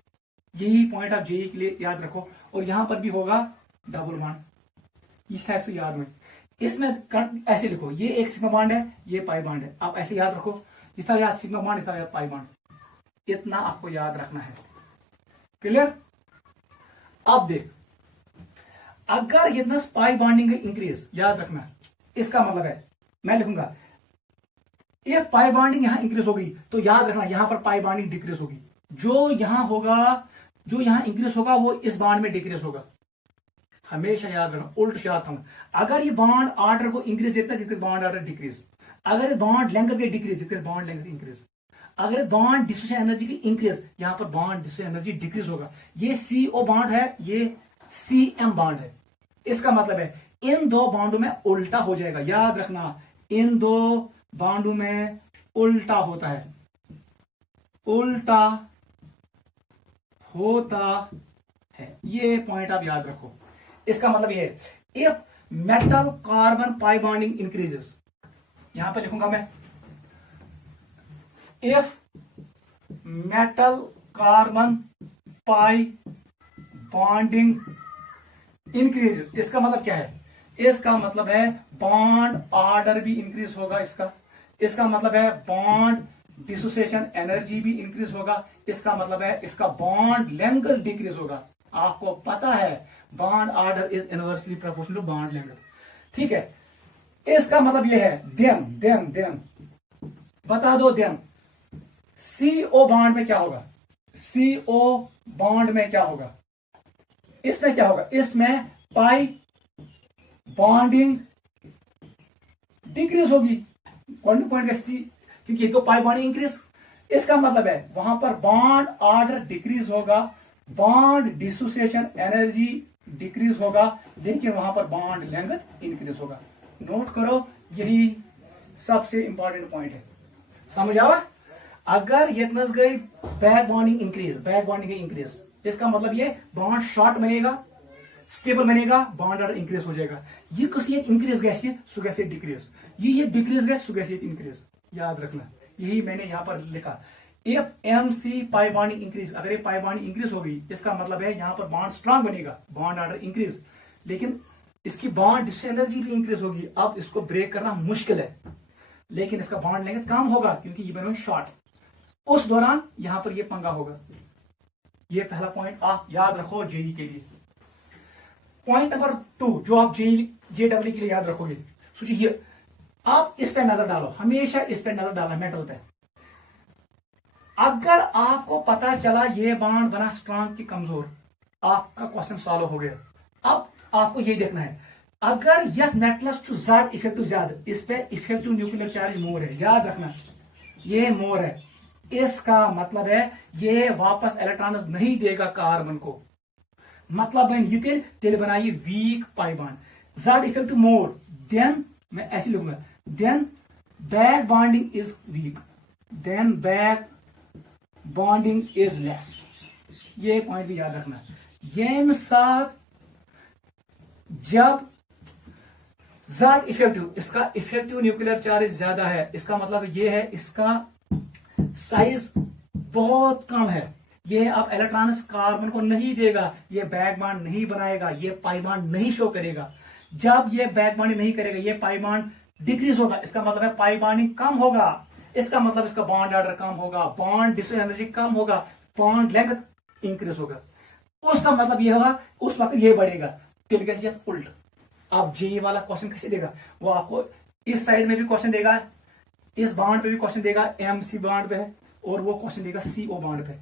यही पॉइंट आप जेई के लिए याद रखो, और यहां पर भी होगा डबल बॉन्ड, इस टाइप से याद में। इसमें ऐसे लिखो, ये एक सिग्मा बॉन्ड है, ये पाई बॉन्ड है, आप ऐसे याद रखो, इसका याद सिग्मा बॉन्ड, इसका याद पाई बॉन्ड, इतना आपको याद रखना है। क्लियर। अब देख, अगर ये पाई बॉन्डिंग इंक्रीज, याद रखना, इसका मतलब है मैं लिखूंगा एक पाई बॉन्डिंग यहां इंक्रीज होगी, तो याद रखना यहां पर पाई बॉन्डिंग डिक्रीज होगी, जो यहां होगा, जो यहां इंक्रीज होगा वो इस बॉन्ड में डिक्रीज होगा, हमेशा याद रखना, उल्ट याद रखना। अगर ये बॉन्ड ऑर्डर को इंक्रीज देता है, बॉन्ड ऑर्डर डिक्रीज, अगर बॉन्ड लेंथ के डिक्रीज, बॉन्ड लेंथ इंक्रीज, अगर बॉन्ड डिस्ट्रीब्यूशन एनर्जी की इंक्रीज, यहां पर बॉन्ड डिस्ट्रीब्यूशन एनर्जी डिक्रीज होगा। ये CO बॉन्ड है, ये CM बॉन्ड है, इसका मतलब है इन दो बॉन्डों में उल्टा हो जाएगा, याद रखना, इन दो बॉन्डों में उल्टा होता है, उल्टा होता है, ये पॉइंट आप याद रखो। इसका मतलब ये है, if metal carbon pi bonding increases, यहां पर लिखूंगा मैं, if metal carbon pi bonding increase, इसका मतलब क्या है, इसका मतलब है बॉन्ड ऑर्डर भी इंक्रीज होगा, इसका मतलब है बॉन्ड डिसोसिएशन एनर्जी भी इंक्रीज होगा, इसका मतलब है इसका बॉन्ड लेंथ डिक्रीज होगा। आपको पता है bond order is inversely proportional to bond length. ठीक है, इसका मतलब यह है देन बता दो, देन CO बॉन्ड में क्या होगा, CO बॉन्ड में क्या होगा, इसमें क्या होगा, इसमें पाई बॉन्डिंग डिक्रीज होगी, पॉइंट क्योंकि एक तो पाई बॉन्डिंग इंक्रीज, इसका मतलब है वहां पर बॉन्ड ऑर्डर डिक्रीज होगा, बॉन्ड डिसोसिएशन एनर्जी डिक्रीज होगा, लेकिन वहां पर बॉन्ड लेंथ इंक्रीज होगा। नोट करो, यही सबसे इंपॉर्टेंट पॉइंट है, समझ आवा। अगर ये गई बैक बॉन्डिंग इंक्रीज, इसका मतलब ये बॉन्ड शॉर्ट बनेगा, स्टेबल बनेगा, बॉन्ड ऑर्डर इंक्रीज हो जाएगा। ये कसी इंक्रीज गैसे सो गैसे डिक्रीज, ये डिक्रीज गैस सो गैसे इंक्रीज, याद रखना, यही मैंने यहां पर लिखा। If MC pi bonding increase, अगर ये पाई बॉन्डिंग इंक्रीज हो गई, इसका मतलब है यहां पर बॉन्ड स्ट्रांग बनेगा, बॉन्ड ऑर्डर इंक्रीज, लेकिन इसकी बॉन्ड डिस्ट्रीब्यूशन एनर्जी भी इंक्रीज होगी। अब इसको ब्रेक करना मुश्किल है, लेकिन इसका बॉन्ड लेंथ कम होगा क्योंकि ये बने शॉर्ट, उस दौरान यहां पर ये पंगा होगा। ये पहला पॉइंट आप याद रखो जेई के लिए। पॉइंट नंबर 2 जो आप JEE के लिए याद रखोगे, सोचिए, आप इस पे नजर डालो, हमेशा इस पे नजर डालना, मेटल पे। अगर आपको पता चला ये बॉन्ड बना स्ट्रांग की कमजोर, आपका क्वेश्चन सॉल्व हो गया। अब आपको यही देखना है, अगर यह मेटलस टू Z इफेक्टिव ज्यादा, इस पे इफेक्टिव न्यूक्लियर चार्ज मोर है, याद रखना, ये मोर है, इसका मतलब है ये वापस इलेक्ट्रॉन्स नहीं देगा कार्बन को, मतलब ये तेल बनाइए weak pi bond. Z effective more, then मैं ऐसे लिखूंगा, then back bonding is weak, then back bonding is less. ये पॉइंट भी याद रखना। ये साथ जब Z इफेक्टिव, इसका इफेक्टिव न्यूक्लियर चार्ज ज्यादा है, इसका मतलब ये है इसका साइज बहुत कम है, ये अब इलेक्ट्रॉन्स कार्बन को नहीं देगा, ये बैक बॉन्ड नहीं बनाएगा, ये पाई बॉन्ड नहीं शो करेगा। जब ये बैक बॉन्डिंग नहीं करेगा, ये पाई बॉन्ड डिक्रीज होगा, इसका मतलब है पाई बॉन्डिंग कम होगा, इसका मतलब इसका बॉन्ड ऑर्डर कम होगा, बॉन्ड डिस्टेंस एनर्जी कम होगा, बॉन्ड लेंथ इंक्रीज होगा। उसका मतलब ये होगा उस वक्त ये बढ़ेगा। तिलगत उल्ट। अब जे वाला क्वेश्चन कैसे देगा, वो आपको इस साइड में भी क्वेश्चन देगा, इस बॉन्ड पे भी क्वेश्चन देगा, एमसी बॉन्ड पे है, और वो क्वेश्चन देगा सीओ बॉन्ड पे।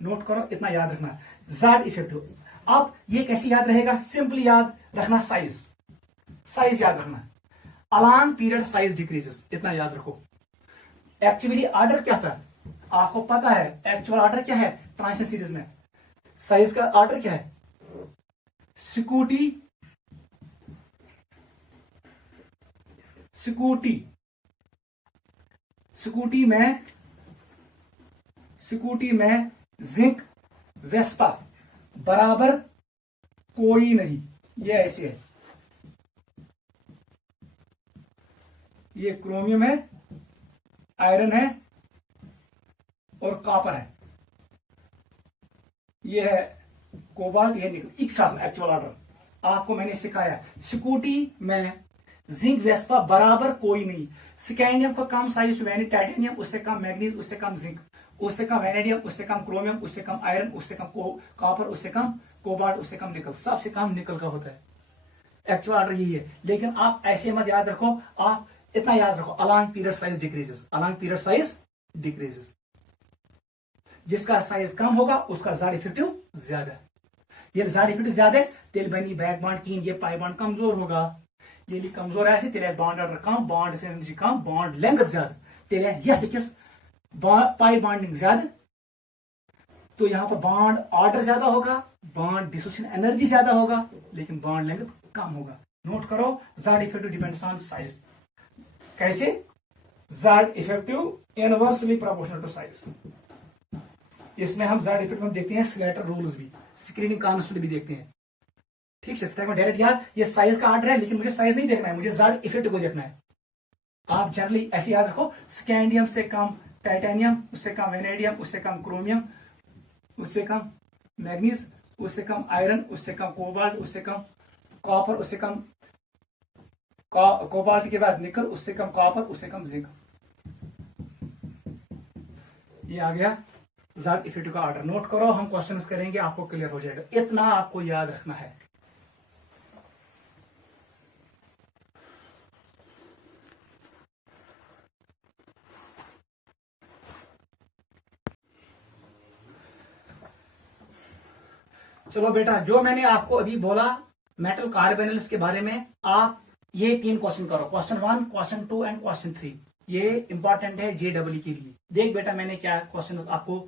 नोट करो, इतना याद रखना। Z effective. अब ये कैसे याद रहेगा, सिंपली याद रखना, साइज याद रखना। अलोंग पीरियड साइज डिक्रीजेस, इतना याद रखो। एक्चुअली ऑर्डर क्या था, आपको पता है एक्चुअल ऑर्डर क्या है ट्रांजिशन सीरीज में, साइज का ऑर्डर क्या है, सिक्यूटी में जिंक वेस्पा बराबर कोई नहीं, ये ऐसे है, ये क्रोमियम है, आयरन है और कॉपर है, ये है कोबाल्ट, ये निकल। इक्शासन एक्चुअल ऑर्डर आपको मैंने सिखाया। सिक्यूटी में जिंक वेस्पा बराबर कोई नहीं, स्कैंडियम का कम साइज टाइटेनियम, उससे कम मैग्नीज, उससे कम जिंक, उससे कम वैनेडियम, उससे कम क्रोमियम, उससे कम आयरन, उससे कम कॉपर, उससे कम कोबाल्ट, उससे कम निकल, सबसे कम निकल का होता है। एक्चुअल ऑर्डर यही है। लेकिन आप ऐसे मत याद रखो, आप इतना याद रखो, अलोंग पीरियड साइज डिक्रीजेस, जिसका साइज कम होगा उसका ज़ेड इफेक्टिव ज्यादा है। ये ज़ेड इफेक्टिव ज्यादा है, तेल बनी बैक बॉन्ड कीन, ये पाई बॉन्ड कमजोर होगा, ये कमजोर है, तेल बॉन्ड ऑर्डर कम, बॉन्ड एनर्जी कम, बॉन्ड लेंथ ज्यादा, तेल यह किस पाई बॉन्डिंग ज्यादा, तो यहां पर बॉन्ड ऑर्डर ज्यादा होगा, बॉन्ड डिसोसिएशन एनर्जी ज्यादा होगा, लेकिन बॉन्ड लेंथ कम होगा। नोट करो, Z effective depends on size. कैसे, Z effective inversely proportional to size. इसमें हम ज़ेड इफेक्टिव में देखते हैं स्लेटर रूल्स भी, स्क्रीनिंग कांस्टेंट भी देखते हैं। ठीक है, डायरेक्ट याद, ये साइज का ऑर्डर है, लेकिन मुझे साइज नहीं देखना है, मुझे ज़ेड इफेक्टिव को देखना है। आप जनरली ऐसे याद रखो, स्कैंडियम से कम टाइटेनियम, उससे कम वैनेडियम, उससे कम क्रोमियम, उससे कम मैग्नीज, उससे कम आयरन, उससे कम कोबाल्ट, उससे कम कॉपर, उससे कम कोबाल्ट के बाद निकल, उससे कम कॉपर, उससे कम जिंक। ये आ गया ज़ेड इफेक्टिव का ऑर्डर। नोट करो, हम क्वेश्चंस करेंगे, आपको क्लियर हो जाएगा, इतना आपको याद रखना है। चलो बेटा, जो मैंने आपको अभी बोला मेटल कार्बोनिल्स के बारे में, आप ये 3 क्वेश्चन करो, क्वेश्चन 1, क्वेश्चन 2 एंड क्वेश्चन 3। ये इंपॉर्टेंट है JEE के लिए। देख बेटा, मैंने क्या क्वेश्चन आपको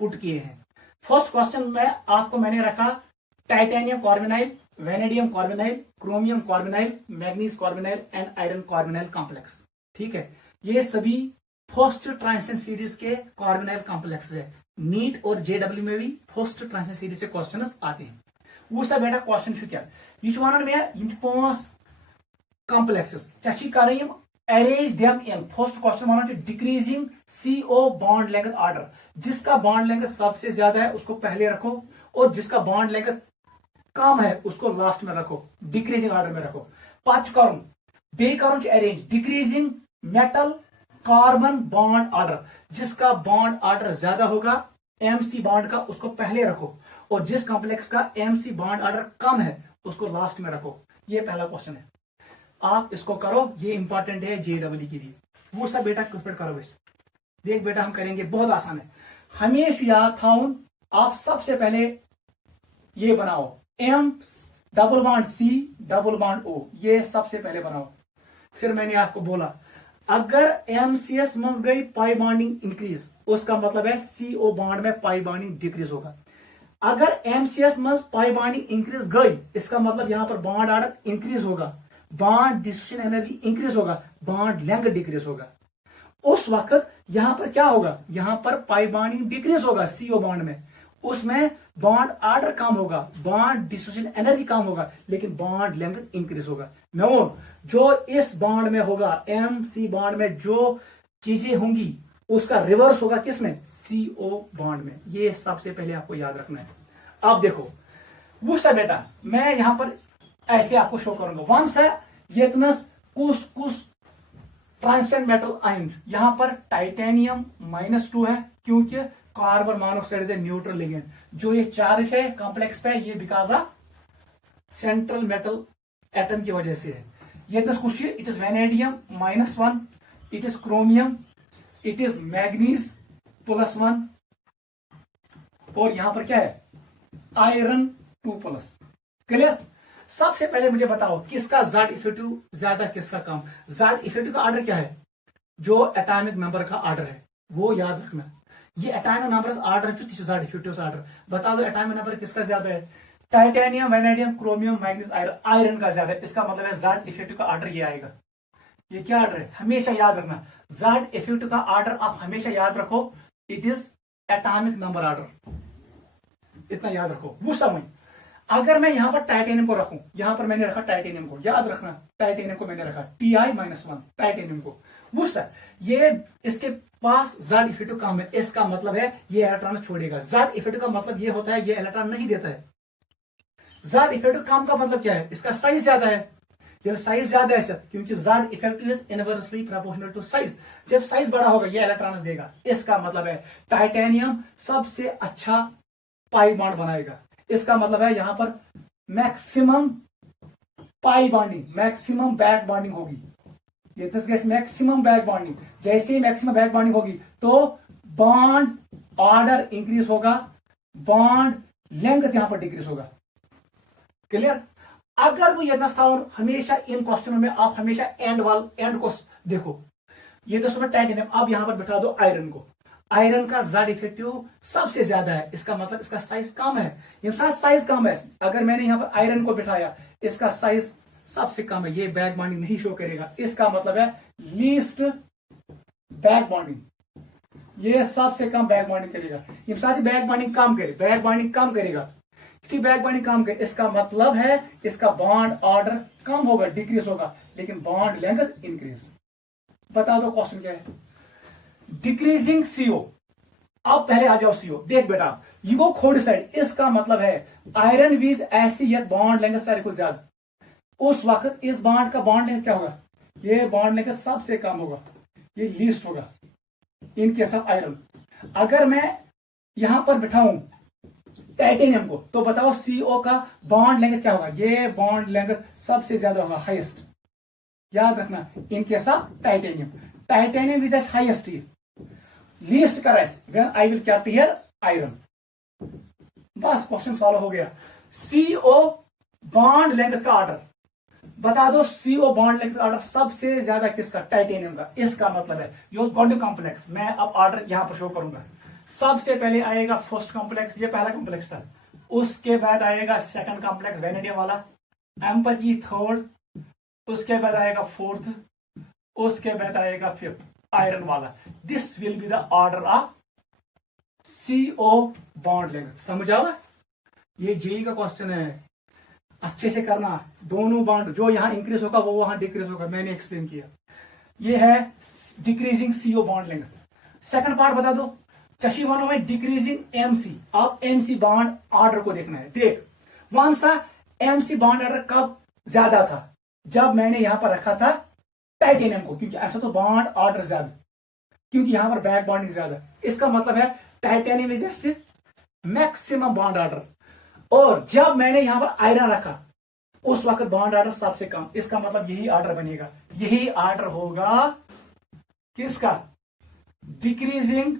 पुट किए हैं। फर्स्ट क्वेश्चन में आपको मैंने रखा titanium carbonyl, vanadium carbonyl, chromium carbonyl, manganese carbonyl and iron carbonyl complex. ठीक है, ये सभी फर्स्ट ट्रांजिशन सीरीज के कार्बोनाइल कॉम्प्लेक्स है। नीट और JEE में भी फर्स्ट ट्रांजिशन सीरीज से क्वेश्चन आते हैं। वो सब बेटा क्वेश्चन क्या, यह वन मे 5 कॉम्प्लेक्सेस कर arrange them in. First question one decreasing CO bond length order, जिसका बॉन्ड लेंथ सबसे ज्यादा है उसको पहले रखो, और जिसका बॉन्ड लेंथ कम है उसको लास्ट में रखो, डिक्रीजिंग ऑर्डर में रखो। पच करूं बे करूं arrange decreasing metal carbon bond order, जिसका बॉन्ड ऑर्डर ज्यादा होगा MC बॉन्ड का उसको पहले रखो, और जिस कॉम्प्लेक्स का MC बॉन्ड ऑर्डर कम है उसको लास्ट में रखो। ये पहला क्वेश्चन है, आप इसको करो, ये इंपॉर्टेंट है JEE के लिए। वो सब बेटा कंप्लीट करो। इस देख बेटा, हम करेंगे, बहुत आसान है। हमेशा याद था, आप सबसे पहले ये बनाओ M double bond C double bond O, ये सबसे पहले बनाओ। फिर मैंने आपको बोला अगर MCS मस गई पाई बॉन्डिंग इंक्रीज, उसका मतलब है CO बॉन्ड में पाई बॉन्डिंग डिक्रीज होगा। अगर MCS मस पाई बॉन्डिंग इंक्रीज गई, इसका मतलब यहां पर बॉन्ड ऑर्डर इंक्रीज होगा, बॉन्ड डिस्ट्रीब्यूशन एनर्जी इंक्रीज होगा, बॉन्ड लेंथ डिक्रीज होगा। उस वक्त यहां पर क्या होगा, यहां पर पाई बॉन्डिंग डिक्रीज होगा CO बॉन्ड में, उसमें बॉन्ड ऑर्डर कम होगा, बॉन्ड डिस्ट्रीब्यूशन एनर्जी कम होगा, लेकिन बॉन्ड लेंथ इंक्रीज होगा। नो, जो इस बॉन्ड में होगा, MC बॉन्ड में जो चीजें होंगी उसका रिवर्स होगा किसमें, CO बॉन्ड में। ये सबसे पहले आपको याद रखना है। अब देखो वुसा बेटा, मैं यहां पर ऐसे आपको शो करूंगा। वंस है येतनस कुछ कुछ ट्रांसेंड मेटल आयन, यहां पर टाइटेनियम -2 है क्योंकि carbon monoxide is a neutral ligand. जो ये चार्ज है कॉम्प्लेक्स पे, ये because of central metal atom की वजह से है। ये कुछ it is vanadium -1, it is chromium, it is manganese +1, और यहां पर क्या है, आयरन 2+। क्लियर। सबसे पहले मुझे बताओ किसका Z इफेक्टिव ज्यादा किसका कम। Z इफेक्टिव का ऑर्डर क्या है, जो एटॉमिक नंबर का ऑर्डर है वो याद रखना। ये एटॉमिक नंबर ऑर्डर जो Z इफेक्टिव ऑर्डर, बता दो एटॉमिक नंबर किसका ज्यादा है। Titanium, vanadium, chromium, manganese, iron का ज्यादा है। इसका मतलब है Z इफेक्टिव का ऑर्डर ये आएगा। ये क्या ऑर्डर है, हमेशा याद रखना। Z इफेक्टिव का ऑर्डर आप हमेशा याद रखो, it is atomic number order, इतना याद रखो। वो समझ। अगर मैं यहां पर टाइटेनियम को रखूं, यहां पर मैंने रखा टाइटेनियम को, याद रखना टाइटेनियम को मैंने रखा Ti-1 टाइटेनियम को। वो सर ये इसके पास Z इफेक्टिव कम है, इसका मतलब है ये इलेक्ट्रॉन छोड़ेगा। Z इफेक्टिव का मतलब ये होता है ये इलेक्ट्रॉन नहीं देता है। Z इफेक्टिव कम का मतलब क्या है, इसका साइज ज्यादा है। ये साइज ज्यादा है क्योंकि Z effective is inversely proportional to size. जब साइज बड़ा होगा ये इलेक्ट्रॉन्स देगा। इसका मतलब है टाइटेनियम सबसे अच्छा पाई बॉन्ड बनाएगा। इसका मतलब है यहां पर maximum pi bonding, maximum back bonding होगी। ये मैक्सिमम बैक बॉन्डिंग, जैसे ही मैक्सिमम बैक बॉन्डिंग होगी तो बॉन्ड ऑर्डर इंक्रीज होगा, बॉन्ड लेंथ यहां पर डिक्रीज होगा। क्लियर। अगर वो ये था, और हमेशा इन क्वेश्चनों में आप हमेशा एंड को देखो। ये दोस्तों टाइटेनियम, अब यहां पर बिठा दो आयरन को। आयरन का Z इफेक्टिव सबसे ज्यादा है, इसका मतलब इसका साइज कम है। ये साइज कम है। अगर मैंने यहां पर आयरन को बिठाया, इसका साइज सबसे कम है, ये बैक बॉन्डिंग नहीं शो करेगा। इसका मतलब है लीस्ट बैक बॉन्डिंग, ये सबसे कम बैक बॉन्डिंग करेगा। ये साथ ही बैक बॉन्डिंग कम करे, बैक बॉन्डिंग कम करेगा, बैक बॉन्डिंग कम करे। इसका मतलब है इसका बॉन्ड ऑर्डर कम होगा, डिक्रीज होगा, लेकिन बॉन्ड लेंथ इंक्रीज। बता दो क्वेश्चन क्या है। Decreasing CO। अब पहले आ जाओ CO। देख बेटा युगो खोड साइड, इसका मतलब है आयरन वीज ऐसी बॉन्ड लेंथ सारे को ज्यादा, उस वक्त इस बॉन्ड का बॉन्ड लेंथ क्या होगा, ये बॉन्ड लेंथ सबसे कम होगा, ये लीस्ट होगा इन केस ऑफ आयरन। अगर मैं यहां पर बिठाऊं टाइटेनियम को, तो बताओ CO का बॉन्ड लेंथ क्या होगा, ये बॉन्ड लेंथ सबसे ज्यादा होगा, हाईएस्ट। याद रखना in case of titanium, titanium is as highest, least correct, then I will kept here iron. बस क्वेश्चन सॉल्व हो गया। CO बॉन्ड लेंथ का ऑर्डर बता दो। CO बॉन्ड लेंथ का ऑर्डर सबसे ज्यादा किसका, टाइटेनियम का। इसका मतलब है यो बॉन्ड कॉम्प्लेक्स, मैं अब ऑर्डर यहां पर शो करूंगा। सबसे पहले आएगा फर्स्ट कॉम्प्लेक्स, ये पहला कॉम्प्लेक्स था। उसके बाद आएगा सेकंड कॉम्प्लेक्स वेनेडियम वाला, एम्पथी थर्ड, उसके बाद आएगा फोर्थ, उसके बाद आएगा फिफ्थ आयरन वाला। This will be the order of CO bond length. समझ आवा, ये जेई का क्वेश्चन है, अच्छे से करना। दोनों बॉन्ड जो यहां इंक्रीज होगा वो वहां डिक्रीज होगा, मैंने एक्सप्लेन किया। ये है decreasing CO bond length. Second part बता दो, चशीवानों में डिक्रीजिंग MC। अब MC बॉन्ड ऑर्डर को देखना है। देख कौन सा MC बॉन्ड ऑर्डर कब ज्यादा था, जब मैंने यहां पर रखा था टाइटेनियम को, क्योंकि ऐसा तो बॉन्ड ऑर्डर ज्यादा, क्योंकि यहां पर बैक बॉन्डिंग ज्यादा। इसका मतलब है टाइटेनियम इज जैसे मैक्सिमम बॉन्ड ऑर्डर। और जब मैंने यहां पर आयरन रखा उस वक्त बॉन्ड ऑर्डर सबसे कम। इसका मतलब यही ऑर्डर बनेगा, यही ऑर्डर होगा किसका, decreasing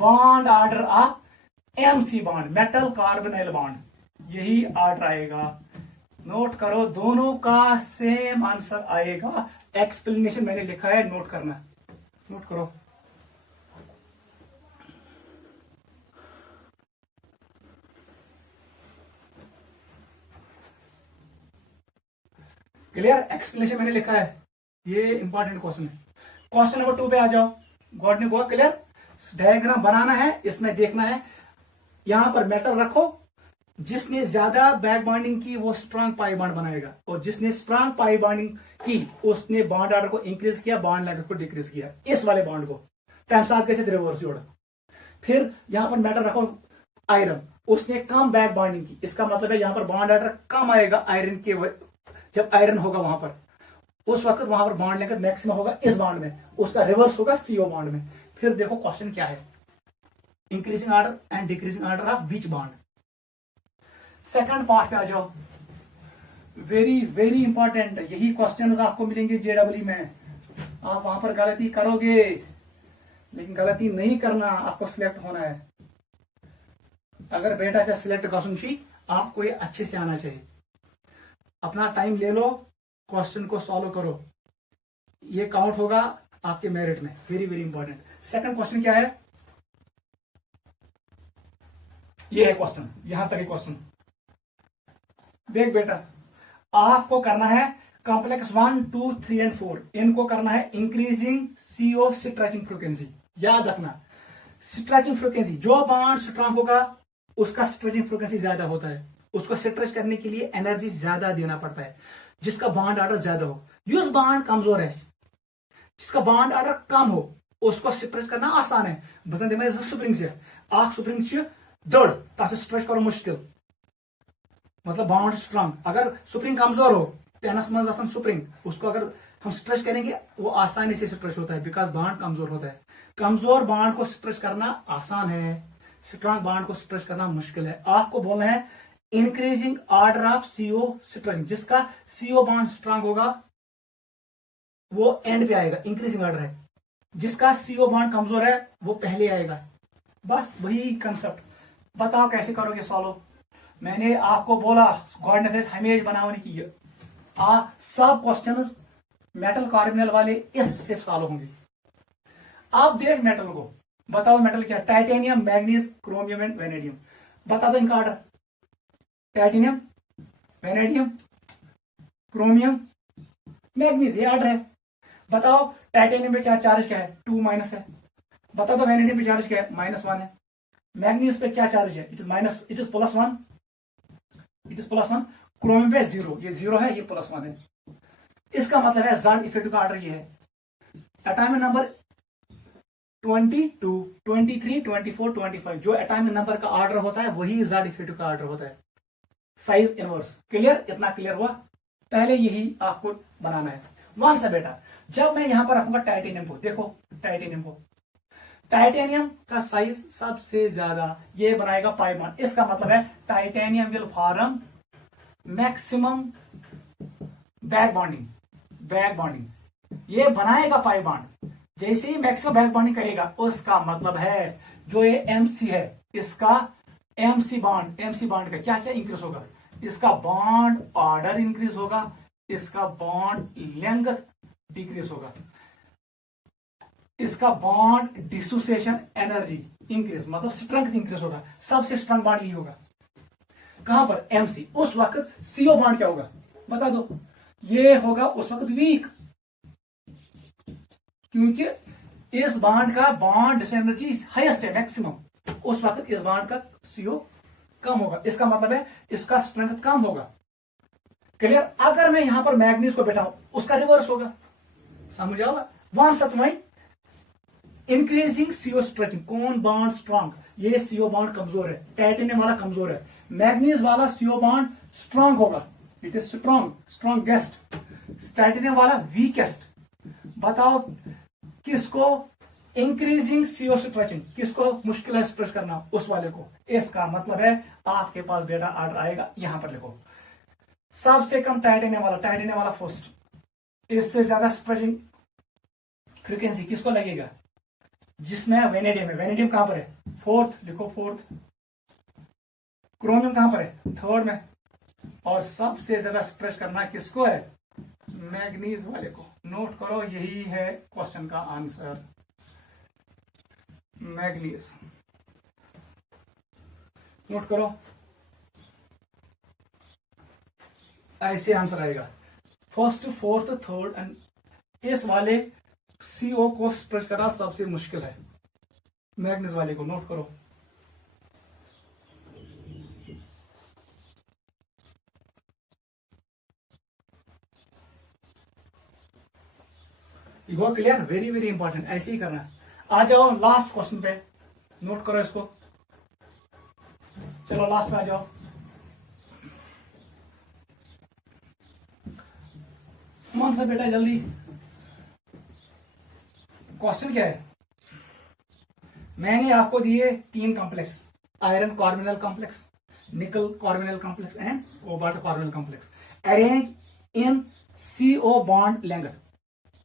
bond order of MC bond, metal carbonyl bond, यही ऑर्डर आएगा। नोट करो, दोनों का सेम आंसर आएगा। एक्सप्लेनेशन मैंने लिखा है, नोट करना, नोट करो। क्लियर, एक्सप्लेनेशन मैंने लिखा है, ये इंपॉर्टेंट क्वेश्चन है। क्वेश्चन नंबर 2 पे आ जाओ। गॉड ने गोवा क्लियर, डायग्राम बनाना है, इसमें देखना है। यहां पर मेटल रखो, जिसने ज्यादा बैक बॉन्डिंग की वो स्ट्रांग पाई बॉन्ड बनाएगा, और जिसने स्ट्रांग पाई बॉन्डिंग की उसने बॉन्ड ऑर्डर को इंक्रीज किया, बॉन्ड लेंथ को डिक्रीज किया, इस वाले बॉन्ड को। तम साथ गए रिवर्स जोड़। फिर यहां पर मेटल रखो आयरन, उसने कम बैक बॉन्डिंग की, इसका मतलब है यहां पर बॉन्ड ऑर्डर कम आएगा आयरन के, जब आयरन होगा वहां पर उस वक्त वहां पर बॉन्ड लेंथ मैक्सिमम होगा इस बॉन्ड में, उसका रिवर्स होगा सीओ बॉन्ड में। फिर देखो क्वेश्चन क्या है, increasing order and decreasing order of which bond. Second part पे आ जाओ, वेरी वेरी इंपॉर्टेंट, यही क्वेश्चन आपको मिलेंगे जेडब्ल्यू में। आप वहां पर गलती करोगे, लेकिन गलती नहीं करना, आपको सिलेक्ट होना है। अगर बेटा से सिलेक्ट गसुनशी, आपको ये अच्छे से आना चाहिए। अपना टाइम ले लो, क्वेश्चन को सॉल्व करो, ये काउंट होगा आपके मेरिट में। Very very important. Second question क्या है, ये है क्वेश्चन, यहां तक क्वेश्चन देख बेटा, आपको करना है कॉम्प्लेक्स 1, 2, 3 एंड 4, इनको करना है इंक्रीजिंग सीओ स्ट्रेचिंग फ्रीक्वेंसी। याद रखना, स्ट्रेचिंग फ्रीक्वेंसी, जो बॉन्ड स्ट्रांग होगा उसका स्ट्रेचिंग फ्रीक्वेंसी ज्यादा होता है, उसको स्ट्रेच करने के लिए एनर्जी ज्यादा देना पड़ता है, जिसका बॉन्ड ऑर्डर ज्यादा हो। युस बॉन्ड कमजोर है, जिसका बॉन्ड ऑर्डर कम हो, उसको स्ट्रेच करना आसान है। बस स्प्रिंग से आख स्प्रिंग दड़ तक स्ट्रेच करो मुश्किल, मतलब बॉन्ड स्ट्रांग। अगर स्प्रिंग कमजोर हो, पेनस मज स्प्रिंग, उसको अगर हम स्ट्रेच करेंगे वो आसानी से स्ट्रेच होता है, बिकॉज बॉन्ड कमजोर होता है। कमजोर बॉन्ड को स्ट्रेच करना आसान है, स्ट्रांग बॉन्ड को स्ट्रेच करना मुश्किल है। आपको बोलना है increasing order of CO stretching, जिसका सीओ बॉन्ड स्ट्रांग होगा वो एंड पे आएगा, इंक्रीजिंग ऑर्डर है। जिसका सीओ बॉन्ड कमजोर है वो पहले आएगा। बस वही कंसेप्ट। बताओ कैसे करोगे सॉल्व। मैंने आपको बोला गॉड हमेश बनाने की, सब क्वेश्चंस मेटल कार्बोनिल वाले इससे सॉल्व होंगे। आप देख मेटल को, बताओ मेटल क्या, titanium, manganese, chromium and vanadium. बता दो इनका order, titanium, vanadium, chromium, manganese, ये ऑर्डर है। बताओ टाइटेनियम पे क्या चार्ज क्या है, 2 माइनस है। बता दो वेनेडियम पे चार्ज क्या है, -1 है। मैग्नीज पे क्या चार्ज है, it is +1, it is +1। Chromium पे 0, ये 0 है, ये +1 है। इसका मतलब है ज़ड इफेक्टिव का ऑर्डर ये है। एटॉमिक नंबर 22, 23, 24, 25, जो एटॉमिक नंबर का ऑर्डर होता है वही ज़ड इफेक्टिव का ऑर्डर होता है। Size inverse. क्लियर, इतना क्लियर हुआ। पहले यही आपको बनाना है। वन से बेटा, जब मैं यहां पर रखूंगा टाइटेनियम को, देखो टाइटेनियम को, टाइटेनियम का साइज सबसे ज्यादा, ये बनाएगा पाई बॉन्ड। इसका मतलब है titanium will form maximum back bonding, back bonding ये बनाएगा पाई बॉन्ड। जैसे ही मैक्सिमम बैक बॉन्डिंग करेगा, उसका मतलब है जो ये एमसी है, इसका एमसी बॉन्ड का क्या क्या इंक्रीज होगा, इसका बॉन्ड ऑर्डर इंक्रीज होगा, इसका बॉन्ड लेंथ डिक्रीज होगा, इसका बॉन्ड डिसोसिएशन एनर्जी इंक्रीज, मतलब स्ट्रेंथ इंक्रीज होगा। सबसे स्ट्रांग बॉन्ड ये होगा, कहां पर, एमसी। उस वक्त सीओ बॉन्ड क्या होगा बता दो, ये होगा उस वक्त वीक, क्योंकि इस बॉन्ड का बॉन्ड एनर्जी हाईएस्ट है, मैक्सिमम। उस वक्त इस बॉन्ड का सीओ कम होगा, इसका मतलब है इसका स्ट्रेंथ कम होगा। क्लियर। अगर मैं यहां पर मैग्नीज को बैठाऊं, उसका रिवर्स होगा, समझ आओगा। वन सच माई इंक्रीजिंग सीओ स्ट्रेचिंग, कौन बॉन्ड स्ट्रांग, ये सीओ बॉन्ड कमजोर है, टाइटेनियम वाला कमजोर है, मैग्नीज वाला सीओ बॉन्ड स्ट्रांग होगा, it is strong, strongest, titanium वाला वीकेस्ट। बताओ किसको इंक्रीजिंग सीओ स्ट्रेचिंग, किसको मुश्किल है स्ट्रेच करना, उस वाले को। इसका मतलब है आपके पास बेटा ऑर्डर आएगा, यहां पर लिखो सबसे कम टाइटेनियम वाला फर्स्ट, इससे ज्यादा स्ट्रेचिंग फ्रीक्वेंसी किसको लगेगा, जिसमें वेनेडियम है, वेनेडियम कहां पर है, फोर्थ, लिखो फोर्थ। क्रोमियम कहां पर है, थर्ड में। और सबसे ज्यादा स्ट्रेच करना किसको है, मैग्नीज वाले को। नोट करो, यही है क्वेश्चन का आंसर, मैग्नीज। नोट करो, ऐसे आंसर आएगा, फर्स्ट, फोर्थ, थर्ड एंड इस वाले सीओ को स्ट्रेच करना सबसे मुश्किल है, मैग्नीज वाले को। नोट करो। क्लियर, वेरी वेरी इंपॉर्टेंट, ऐसे ही करना है। आ जाओ लास्ट क्वेश्चन पे, नोट करो इसको। चलो लास्ट पे आ जाओ। कौन सा बेटा जल्दी, क्वेश्चन क्या है? मैंने आपको दिए 3 कॉम्प्लेक्स, आयरन कार्बोनिल कॉम्प्लेक्स, निकल carbonyl complex and cobalt carbonyl complex, arrange in CO bond length,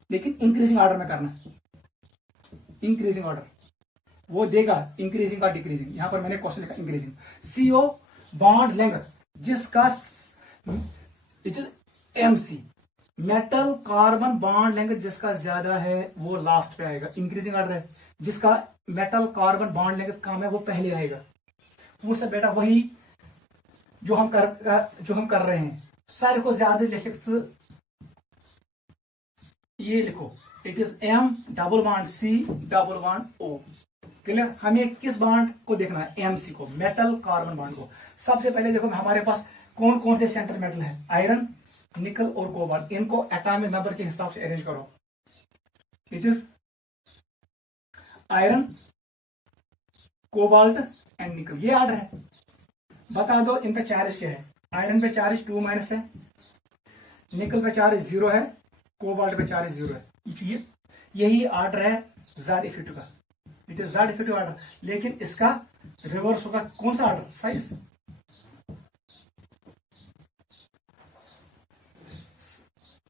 लेकिन इंक्रीजिंग ऑर्डर में करना, इंक्रीजिंग ऑर्डर वो देगा, इंक्रीजिंग का डिक्रीजिंग। यहां पर मैंने क्वेश्चन लिखा इंक्रीजिंग। CO बॉन्ड लेंथ जिसका it is MC, metal carbon bond length जिसका ज्यादा है वो लास्ट पे आएगा, इंक्रीजिंग ऑर्डर है। जिसका मेटल कार्बन बॉन्ड लेंथ कम है वो पहले आएगा। वो सब बेटा वही जो हम कर रहे हैं। सारे को ज्यादा लिखे, ये लिखो, it is M double bond C double bond O। Clear? हमें किस बॉन्ड को देखना है? MC को, मेटल कार्बन बॉन्ड को। सबसे पहले देखो हमारे पास कौन कौन से सेंटर मेटल है, आयरन, निकल और कोबाल्ट। इनको एटॉमिक नंबर के हिसाब से अरेंज करो। It is iron, cobalt and निकल, ये ऑर्डर है। बता दो इन पे चार्ज क्या है? आयरन पे चार्ज 2- है, निकल पे चार्ज 0 है, कोबाल्ट पे चार्ज 0 है। यही ऑर्डर है Z इफेक्टिव का, it is Z effective order. लेकिन इसका रिवर्स होगा कौन सा ऑर्डर? साइज।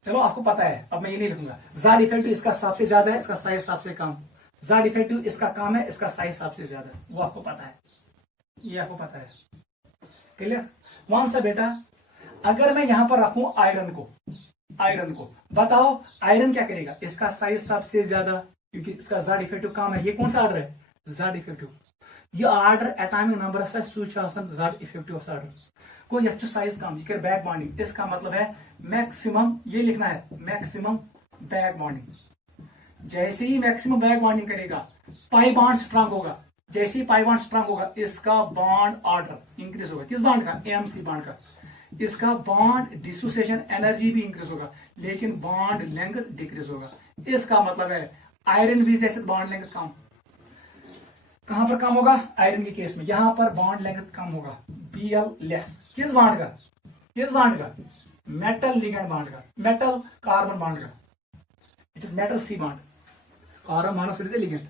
चलो आपको पता है, अब मैं ये नहीं लिखूंगा। Z इफेक्टिव इसका सबसे ज्यादा है, इसका साइज सबसे कम। Z इफेक्टिव इसका कम है, इसका साइज सबसे ज्यादा है, वो आपको पता है, ये आपको पता है। क्लियर? कौन सा बेटा, अगर मैं यहां पर रखूं आयरन को बताओ आयरन क्या करेगा? इसका साइज सबसे ज्यादा, क्योंकि इसका Z इफेक्टिव कम है। ये कौन सा ऑर्डर है? Z effective. ये ऑर्डर एटॉमिक नंबर से Z इफेक्टिव ऑर्डर को, यह साइज कम, ये बैक बॉन्डिंग। इसका मतलब है मैक्सिमम, ये लिखना है मैक्सिमम बैक बॉन्डिंग। जैसे ही मैक्सिमम बैक बॉन्डिंग करेगा पाई बॉन्ड स्ट्रांग होगा। जैसे ही पाई बॉन्ड स्ट्रांग होगा इसका बॉन्ड ऑर्डर इंक्रीज होगा। किस बॉन्ड का? MC बॉन्ड का। इसका बॉन्ड डिसोसिएशन एनर्जी भी इंक्रीज होगा, लेकिन बॉन्ड लेंथ डिक्रीज होगा। इसका मतलब है आयरन भी जैसे बॉन्ड लेंथ कम, कहां पर कम होगा? आयरन के केस में यहां पर बॉन्ड लेंथ कम होगा, Bl लेस। किस बॉन्ड का? किस बॉन्ड का? मेटल लिगेंड बॉन्ड का, मेटल कार्बन बॉन्ड का। It is metal C bond, carbon minus ligand.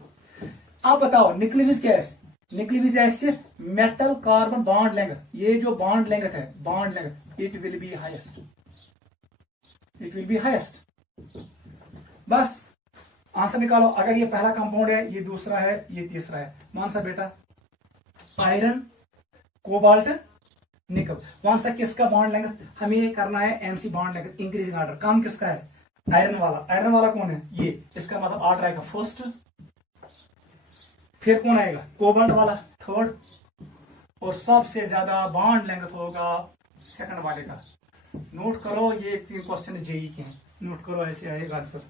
अब बताओ nucleus gas, nucleus gas metal carbon bond length, ये जो बॉन्ड लेंथ है, bond length it will B highest, it will B highest. बस answer निकालो। अगर ये पहला कंपाउंड है, ये दूसरा है, ये तीसरा है, कौन सा बेटा? आयरन, कोबाल्ट, निकल। कौन सा किसका बॉन्ड लेंथ हमें करना है? MC bond length increasing order. कम किसका है? आयरन वाला। आयरन वाला कौन है? ये। इसका मतलब ऑर्डर आएगा फर्स्ट, फिर कौन आएगा? कोबाल्ट वाला थर्ड, और सबसे ज्यादा बॉन्ड लेंथ होगा सेकंड वाले का। नोट करो, ये 3 क्वेश्चन JEE के हैं, नोट करो, ऐसे आएगा आंसर।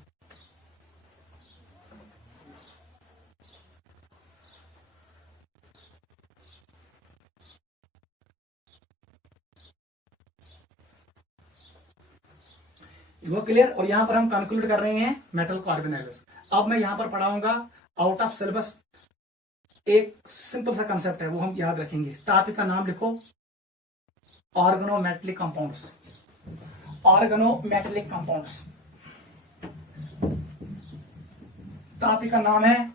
वो क्लियर? और यहां पर हम कंक्लूड कर रहे हैं मेटल कार्बोनाइल्स। अब मैं यहां पर पढ़ाऊंगा आउट ऑफ सिलेबस एक सिंपल सा कंसेप्ट है, वो हम याद रखेंगे। टॉपिक का नाम लिखो, organometallic compounds. Organometallic compounds, topic का नाम है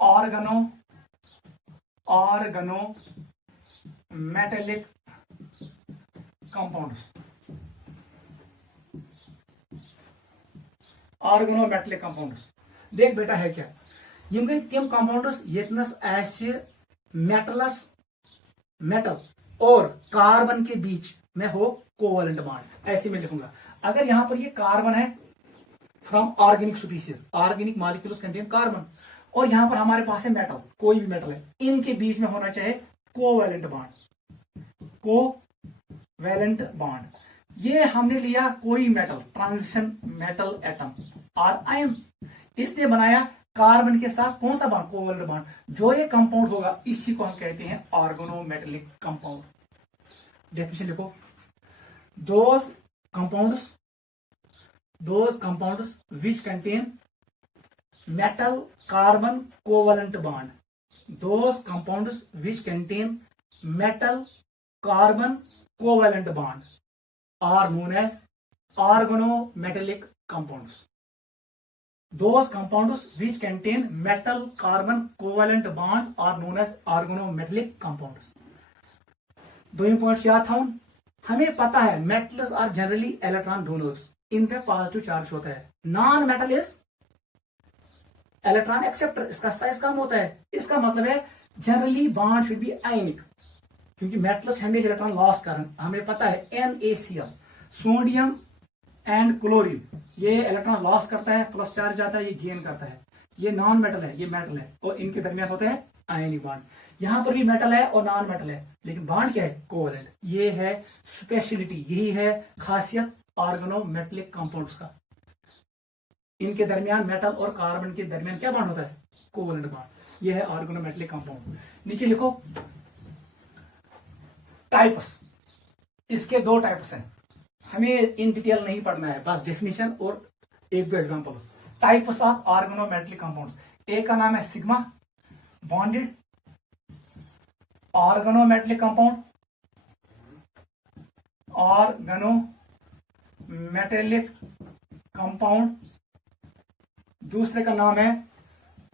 ऑर्गेनोमेटेलिक कंपाउंड्स। Organometallic compounds. देख बेटा है क्या, यम गई तम कंपाउंड्स यतनस मेटलस, मेटल और कार्बन के बीच में हो कोवलेंट बॉन्ड, ऐसे में लिखूंगा। अगर यहां पर ये कार्बन है from organic species, organic molecules contain carbon, और यहां पर हमारे पास है मेटल, कोई भी मेटल है, इनके बीच में होना चाहिए कोवैलेंट बॉन्ड, कोवैलेंट बॉन्ड। ये हमने लिया कोई मेटल, ट्रांजिशन मेटल एटम और आयन, इसने बनाया कार्बन के साथ कौन सा बॉन्ड? Covalent bond. जो ये कंपाउंड होगा इसी को हम कहते हैं ऑर्गेनोमेटेलिक कंपाउंड। डेफिनेशन लिखो, those compounds which contain metal carbon covalent bond. Those compounds which contain metal carbon covalent bond are known as organometallic compounds. Those compounds which contain metal carbon covalent bond are known as organometallic compounds. दो points याद था। हमें पता है metals are generally electron donors, इन पे positive charge होता है। Non metal is electron acceptor, इसका साइज कम होता है। इसका मतलब है generally bond should be ionic, क्योंकि मेटल्स हमेशा इलेक्ट्रॉन लॉस कर, हमें पता है NaCl सोडियम एंड क्लोरीन, ये इलेक्ट्रॉन लॉस करता है, प्लस चार्ज आता है, ये गेन करता है। ये नॉन मेटल है, ये मेटल है, और इनके दरमियान होता है आयनिक बॉन्ड। यहां पर भी मेटल है और नॉन मेटल है, लेकिन बॉन्ड क्या है? कोवलेंट। ये है स्पेशलिटी, यही है खासियत ऑर्गेनोमेटेलिक कंपाउंड्स का। इनके दरमियान मेटल और कार्बन के दरमियान क्या बॉन्ड होता है? Covalent bond. ये है ऑर्गेनोमेटेलिक कंपाउंड। नीचे लिखो टाइप्स। इसके दो टाइप्स हैं, हमें इन डिटेल नहीं पढ़ना है, बस डेफिनेशन और एक दो examples. Types of organometallic compounds. एक का नाम है sigma bonded organometallic compound, organometallic compound. दूसरे का नाम है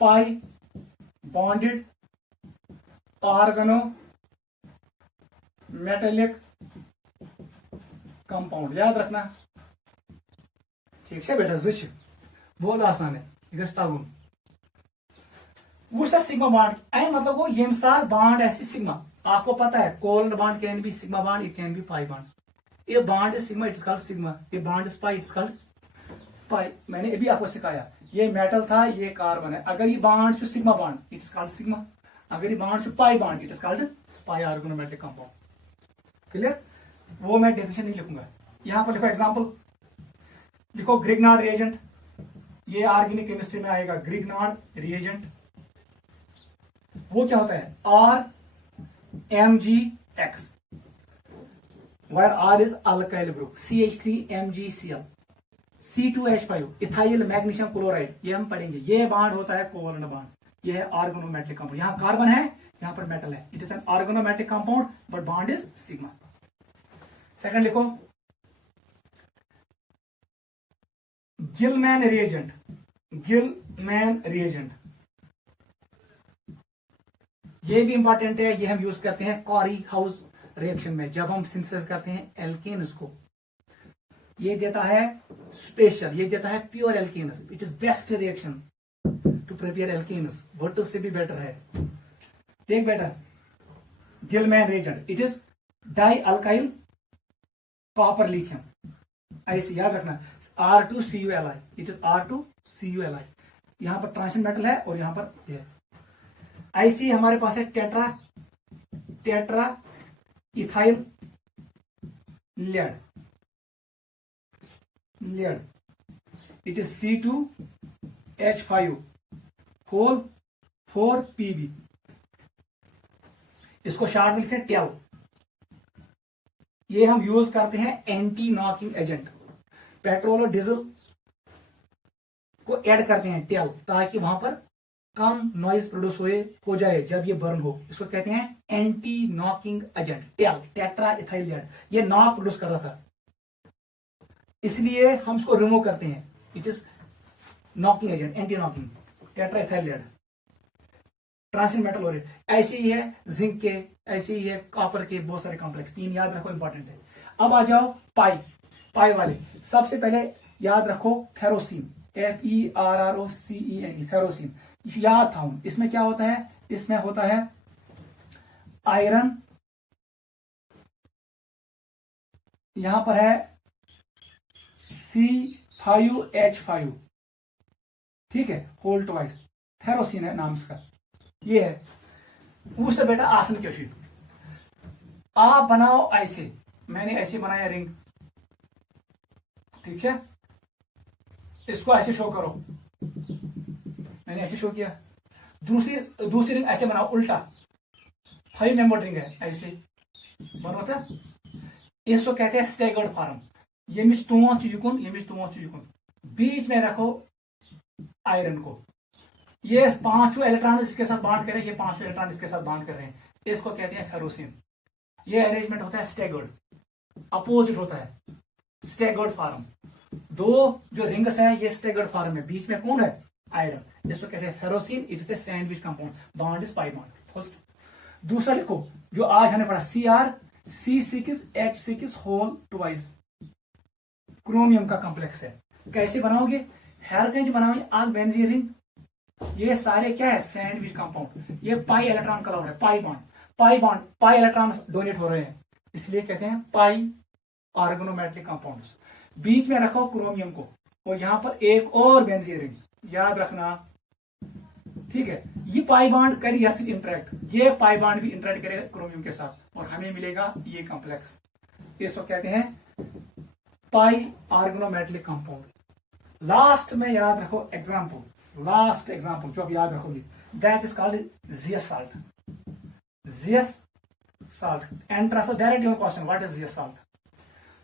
पाई बॉन्डेड ऑर्गेनोमेटेलिक कंपाउंड। याद रखना, ठीक है बेटा? जिश बहुत आसान है, गस्तागुन वुसा सिग्मा बॉन्ड आई मतलब वो येम साथ बॉन्ड ऐसी सिग्मा। आपको पता है covalent bond can be sigma bond, it can be pi bond. ये bond is sigma, it's called sigma. ये bond is pi, it's called pi. मैंने अभी आपको सिखाया, ये मेटल था, ये कार्बन है। अगर ये bond sigma bond, it's called sigma. अगर ये bond pi bond, it is called pi organometallic compound. Clear? वो मैं डेफिनेशन नहीं लिखूंगा, यहां पर लिखो एग्जांपल। लिखो ग्रिग्नार्ड रिएजेंट, ये ऑर्गेनिक केमिस्ट्री में आएगा। ग्रिग्नार्ड रिएजेंट वो क्या होता है? RMgX, where R is alkyl group, CH3MgCl, C2H5 ethyl magnesium chloride, ये हम पढ़ेंगे। ये बॉन्ड होता है कोवलेंट बॉन्ड, ये है ऑर्गेनोमेटेलिक कंपाउंड। यहां कार्बन है, यहां पर मेटल है। It is an organometallic compound but bond is sigma. Second लिखो गिलमैन रिएजेंट। गिलमैन रिएजेंट ये भी इंपॉर्टेंट है, ये हम यूज करते हैं कॉरी हाउस रिएक्शन में, जब हम सिंथेसिस करते हैं एल्केन्स को। ये देता है स्पेशल, ये देता है pure alkanes. It is best reaction to prepare alkanes, water से भी बेटर है। देख बेटा, Gilman reagent, it is di alkyl copper lithium, ऐसे याद रखना। R2CuLi, it is R2CuLi। यहां पर ट्रांजिशन मेटल है और यहां पर है। ऐसे हमारे पास है tetra ethyl lead, it is C2H5 whole 4Pb। इसको शॉर्ट में लिखते हैं टेल। ये हम यूज करते हैं एंटी नॉकिंग एजेंट। पेट्रोल और डीजल को ऐड करते हैं टेल, ताकि वहां पर कम नॉइज प्रोड्यूस हो जाए जब ये बर्न हो। इसको कहते हैं anti knocking agent, tell, tetra ethyl lead. ये नॉक प्रोड्यूस कर रहा था, इसलिए हम इसको रिमूव करते हैं। It is knocking agent, anti knocking, tetra ethyl lead. Transition metal और ऐसे ही है जिंक के, ऐसे ही है कॉपर के, बहुत सारे कॉम्प्लेक्स। 3 याद रखो, इंपॉर्टेंट है। अब आ जाओ पाई वाले। सबसे पहले याद रखो फेरोसीन, FERROCENE, फेरोसीन। याद था, इसमें क्या होता है? इसमें होता है आयरन, यहां पर है C5H5, ठीक है, होल ट्वाइस। फेरोसीन है नाम इसका, ये है। उससे बेटा आसन क्वेश्चन आप बनाओ ऐसे, मैंने ऐसे बनाया रिंग, ठीक है। इसको ऐसे शो करो, मैंने ऐसे शो किया। दूसरी रिंग ऐसे बनाओ उल्टा, 5 मेंबर रिंग है, ऐसे बनो था। इसको कहते हैं स्टैगर्ड फॉर्म। ये मिच तुम युकुन, ये मिच तुम युकुन। बीच में रखो आयरन को, ये पांचों इलेक्ट्रॉन इसके साथ बाउंड कर रहे हैं, ये पांचों इलेक्ट्रॉन इसके साथ बाउंड कर रहे हैं, इसको कहते हैं फेरोसिन। ये अरेंजमेंट होता है स्टेगर्ड, अपोजिट होता है स्टेगर्ड फॉर्म। दो जो रिंग्स हैं ये स्टेगर्ड फॉर्म है, बीच में कौन है? आयरन। इसको कहते हैं ferrocene, it's a sandwich compound, bond is pi bond. First. दूसरा लिखो जो आज हमने पढ़ा, CrC6H6 होल ट्वाइस, क्रोमियम का कॉम्प्लेक्स है। कैसे बनाओगे? हेरकंज बनाओगे आग बेंजीन रिंग, ये सारे क्या है? Sandwich compound. ये पाई इलेक्ट्रॉन का है, pi bond, pi bond, pi electron donate हो रहे हैं, इसलिए कहते हैं पाई ऑर्गेनोमेटेलिक कंपाउंड्स। बीच में रखो क्रोमियम को और यहां पर एक और बेंजीन रिंग, याद रखना, ठीक है। ये पाई बॉन्ड कर इंटरेक्ट, ये पाई बॉन्ड भी इंटरेक्ट करेगा क्रोमियम के साथ और हमें मिलेगा ये कॉम्प्लेक्स। इसको कहते हैं पाई ऑर्गेनोमेटेलिक कंपाउंड। लास्ट में याद रखो एग्जाम्पल, लास्ट एग्जाम्पल जो आप याद रखोगे, that is called Jesus salt. Jesus salt, entrance direct your question, what is Jesus salt?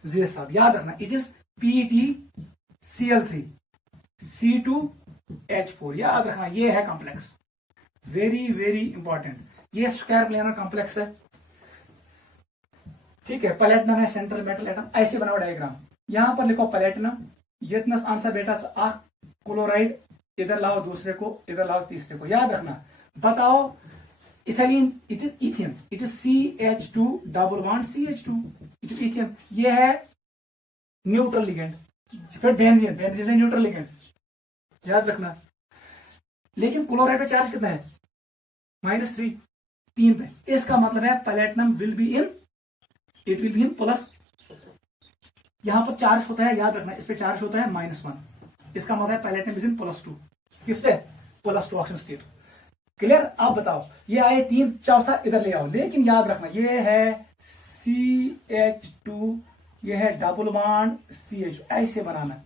Jesus salt याद रखना, इट इज PeTCl3C2H4, याद रखना, ये है कॉम्प्लेक्स, वेरी वेरी इंपॉर्टेंट। ये स्क्वायर प्लेनर कॉम्प्लेक्स है, ठीक है। प्लेटिनम है सेंट्रल मेटल एटम, ऐसे बनाओ डायग्राम। यहां पर लिखो प्लेटिनम, यतनस आंसर बेटा क्लोराइड, इधर लाओ दूसरे को, इधर लाओ तीसरे को, याद रखना। बताओ ethylene, it is ethene, it is CH2 double bond CH2, it is ethene, ये है न्यूट्रल लिगेंड। फिर बेंजीन, बेंजीन से न्यूट्रल लिगेंड, याद रखना। लेकिन क्लोराइड पे चार्ज कितना है? -3, 3 पे। इसका मतलब है platinum will be in, it will be in plus, यहां पर चार्ज होता है, याद रखना, इस पे चार्ज होता है -1, इसका मतलब है प्लेटिनम इज इन +2, किस पे? +2 ऑक्सीजन स्टेट। क्लियर? अब बताओ, ये आए 3, चौथा इधर ले आओ, लेकिन याद रखना ये है CH2, ये है डबल बॉन्ड CH, ऐसे बनाना।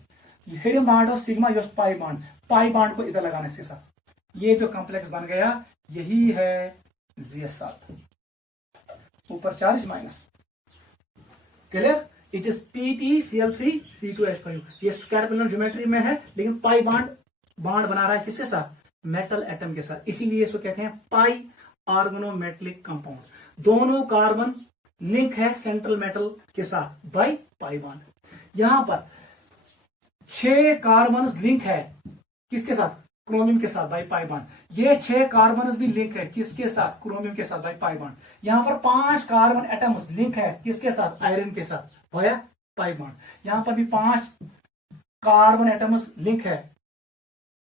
हेरियम बॉन्ड और सिग्मा जो पाई बॉन्ड, पाई बॉन्ड को इधर लगाने से साथ ये जो कॉम्प्लेक्स बन गया, यही है जियस साल्ट। ऊपर charge minus, clear? It is PeTCl3C2H5, ये स्क्वायर प्लेनर ज्योमेट्री में है, लेकिन पाई बॉन्ड बना रहा है किसके साथ? मेटल एटम के साथ, इसीलिए इसको कहते हैं पाई ऑर्गेनोमेटेलिक कंपाउंड। दोनों कार्बन लिंक है सेंट्रल मेटल के साथ बाय पाई बॉन्ड। यहां पर 6 कार्बन लिंक है किसके साथ? क्रोमियम के साथ बाय पाई बॉन्ड। ये 6 कार्बन भी लिंक है किसके साथ? क्रोमियम के साथ बाय पाई बॉन्ड। यहां पर 5 कार्बन एटम्स लिंक है किसके साथ? आयरन के साथ बाय पाई बॉन्ड। यहां पर भी 5 कार्बन एटम्स लिंक है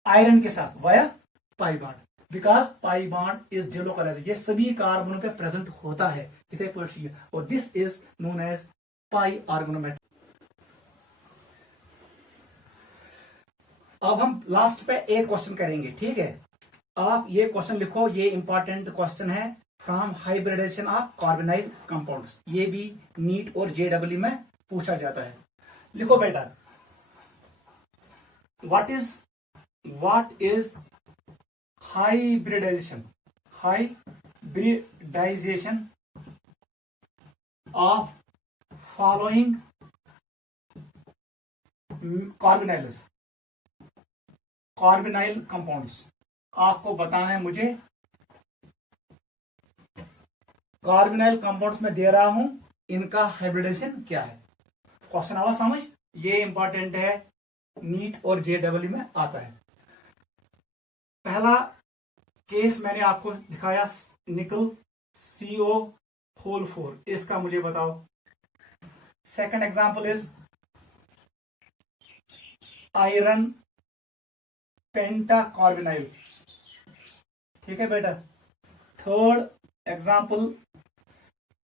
आयरन के साथ via pi bond, because pi bond is delocalised, ये सभी कार्बनों पे प्रेजेंट होता है इथे पढ़िए, और this is known as pi organometallic. अब हम लास्ट पे एक क्वेश्चन करेंगे, ठीक है। आप ये क्वेश्चन लिखो, ये इंपॉर्टेंट क्वेश्चन है from hybridization of carbonyl compounds, ये भी नीट और JEE में पूछा जाता है। लिखो बेटा, what is hybridization of following carbonyl compounds। आपको बताना है मुझे कार्बोनाइल कंपाउंड्स में दे रहा हूं, इनका हाइब्रिडाइजेशन क्या है। क्वेश्चन आवा समझ, ये इंपॉर्टेंट है, नीट और JEE में आता है। पहला केस मैंने आपको दिखाया, निकल CO4, इसका मुझे बताओ। Second example is iron pentacarbonyl, ठीक है बेटा। Third example,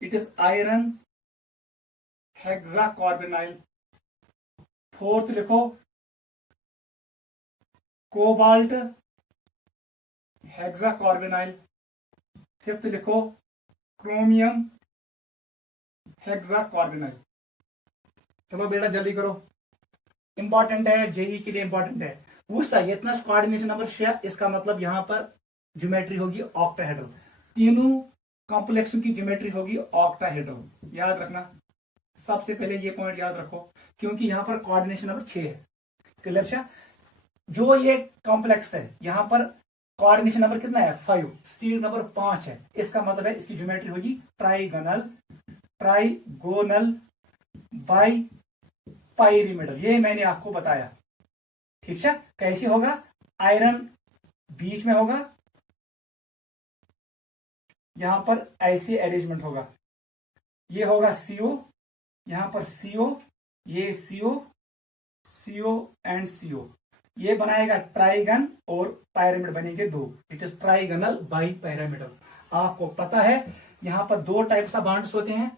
it is iron hexacarbonyl. Fourth लिखो कोबाल्ट हेक्साकार्बोनाइल। फिफ्थ लिखो क्रोमियम हेक्साकार्बोनाइल। चलो बेटा जल्दी करो, इंपॉर्टेंट है, जेई के लिए इंपॉर्टेंट है। इतना कोऑर्डिनेशन नंबर 6, इसका मतलब यहां पर ज्योमेट्री होगी ऑक्टाहेड्रल, तीनों कॉम्प्लेक्सों की ज्योमेट्री होगी ऑक्टाहेड्रल, याद रखना। सबसे पहले ये पॉइंट याद रखो, क्योंकि यहां पर कोऑर्डिनेशन नंबर 6 है। क्लियर? जो ये कॉम्प्लेक्स है, यहां पर कोऑर्डिनेशन नंबर कितना है 5, स्टील नंबर 5 है। इसका मतलब है इसकी ज्योमेट्री होगी ट्राइगोनल बाई पाइरीमिडल। ये मैंने आपको बताया, ठीक है। कैसे होगा, आयरन बीच में होगा, यहां पर ऐसे अरेंजमेंट होगा, ये होगा CO, यहां पर CO, ये CO एंड CO, ये बनाएगा ट्राइगन और पायरामिड बनेंगे दो। It is trigonal by pyramidal. आपको पता है यहां पर दो टाइप्स ऑफ बॉन्ड्स होते हैं,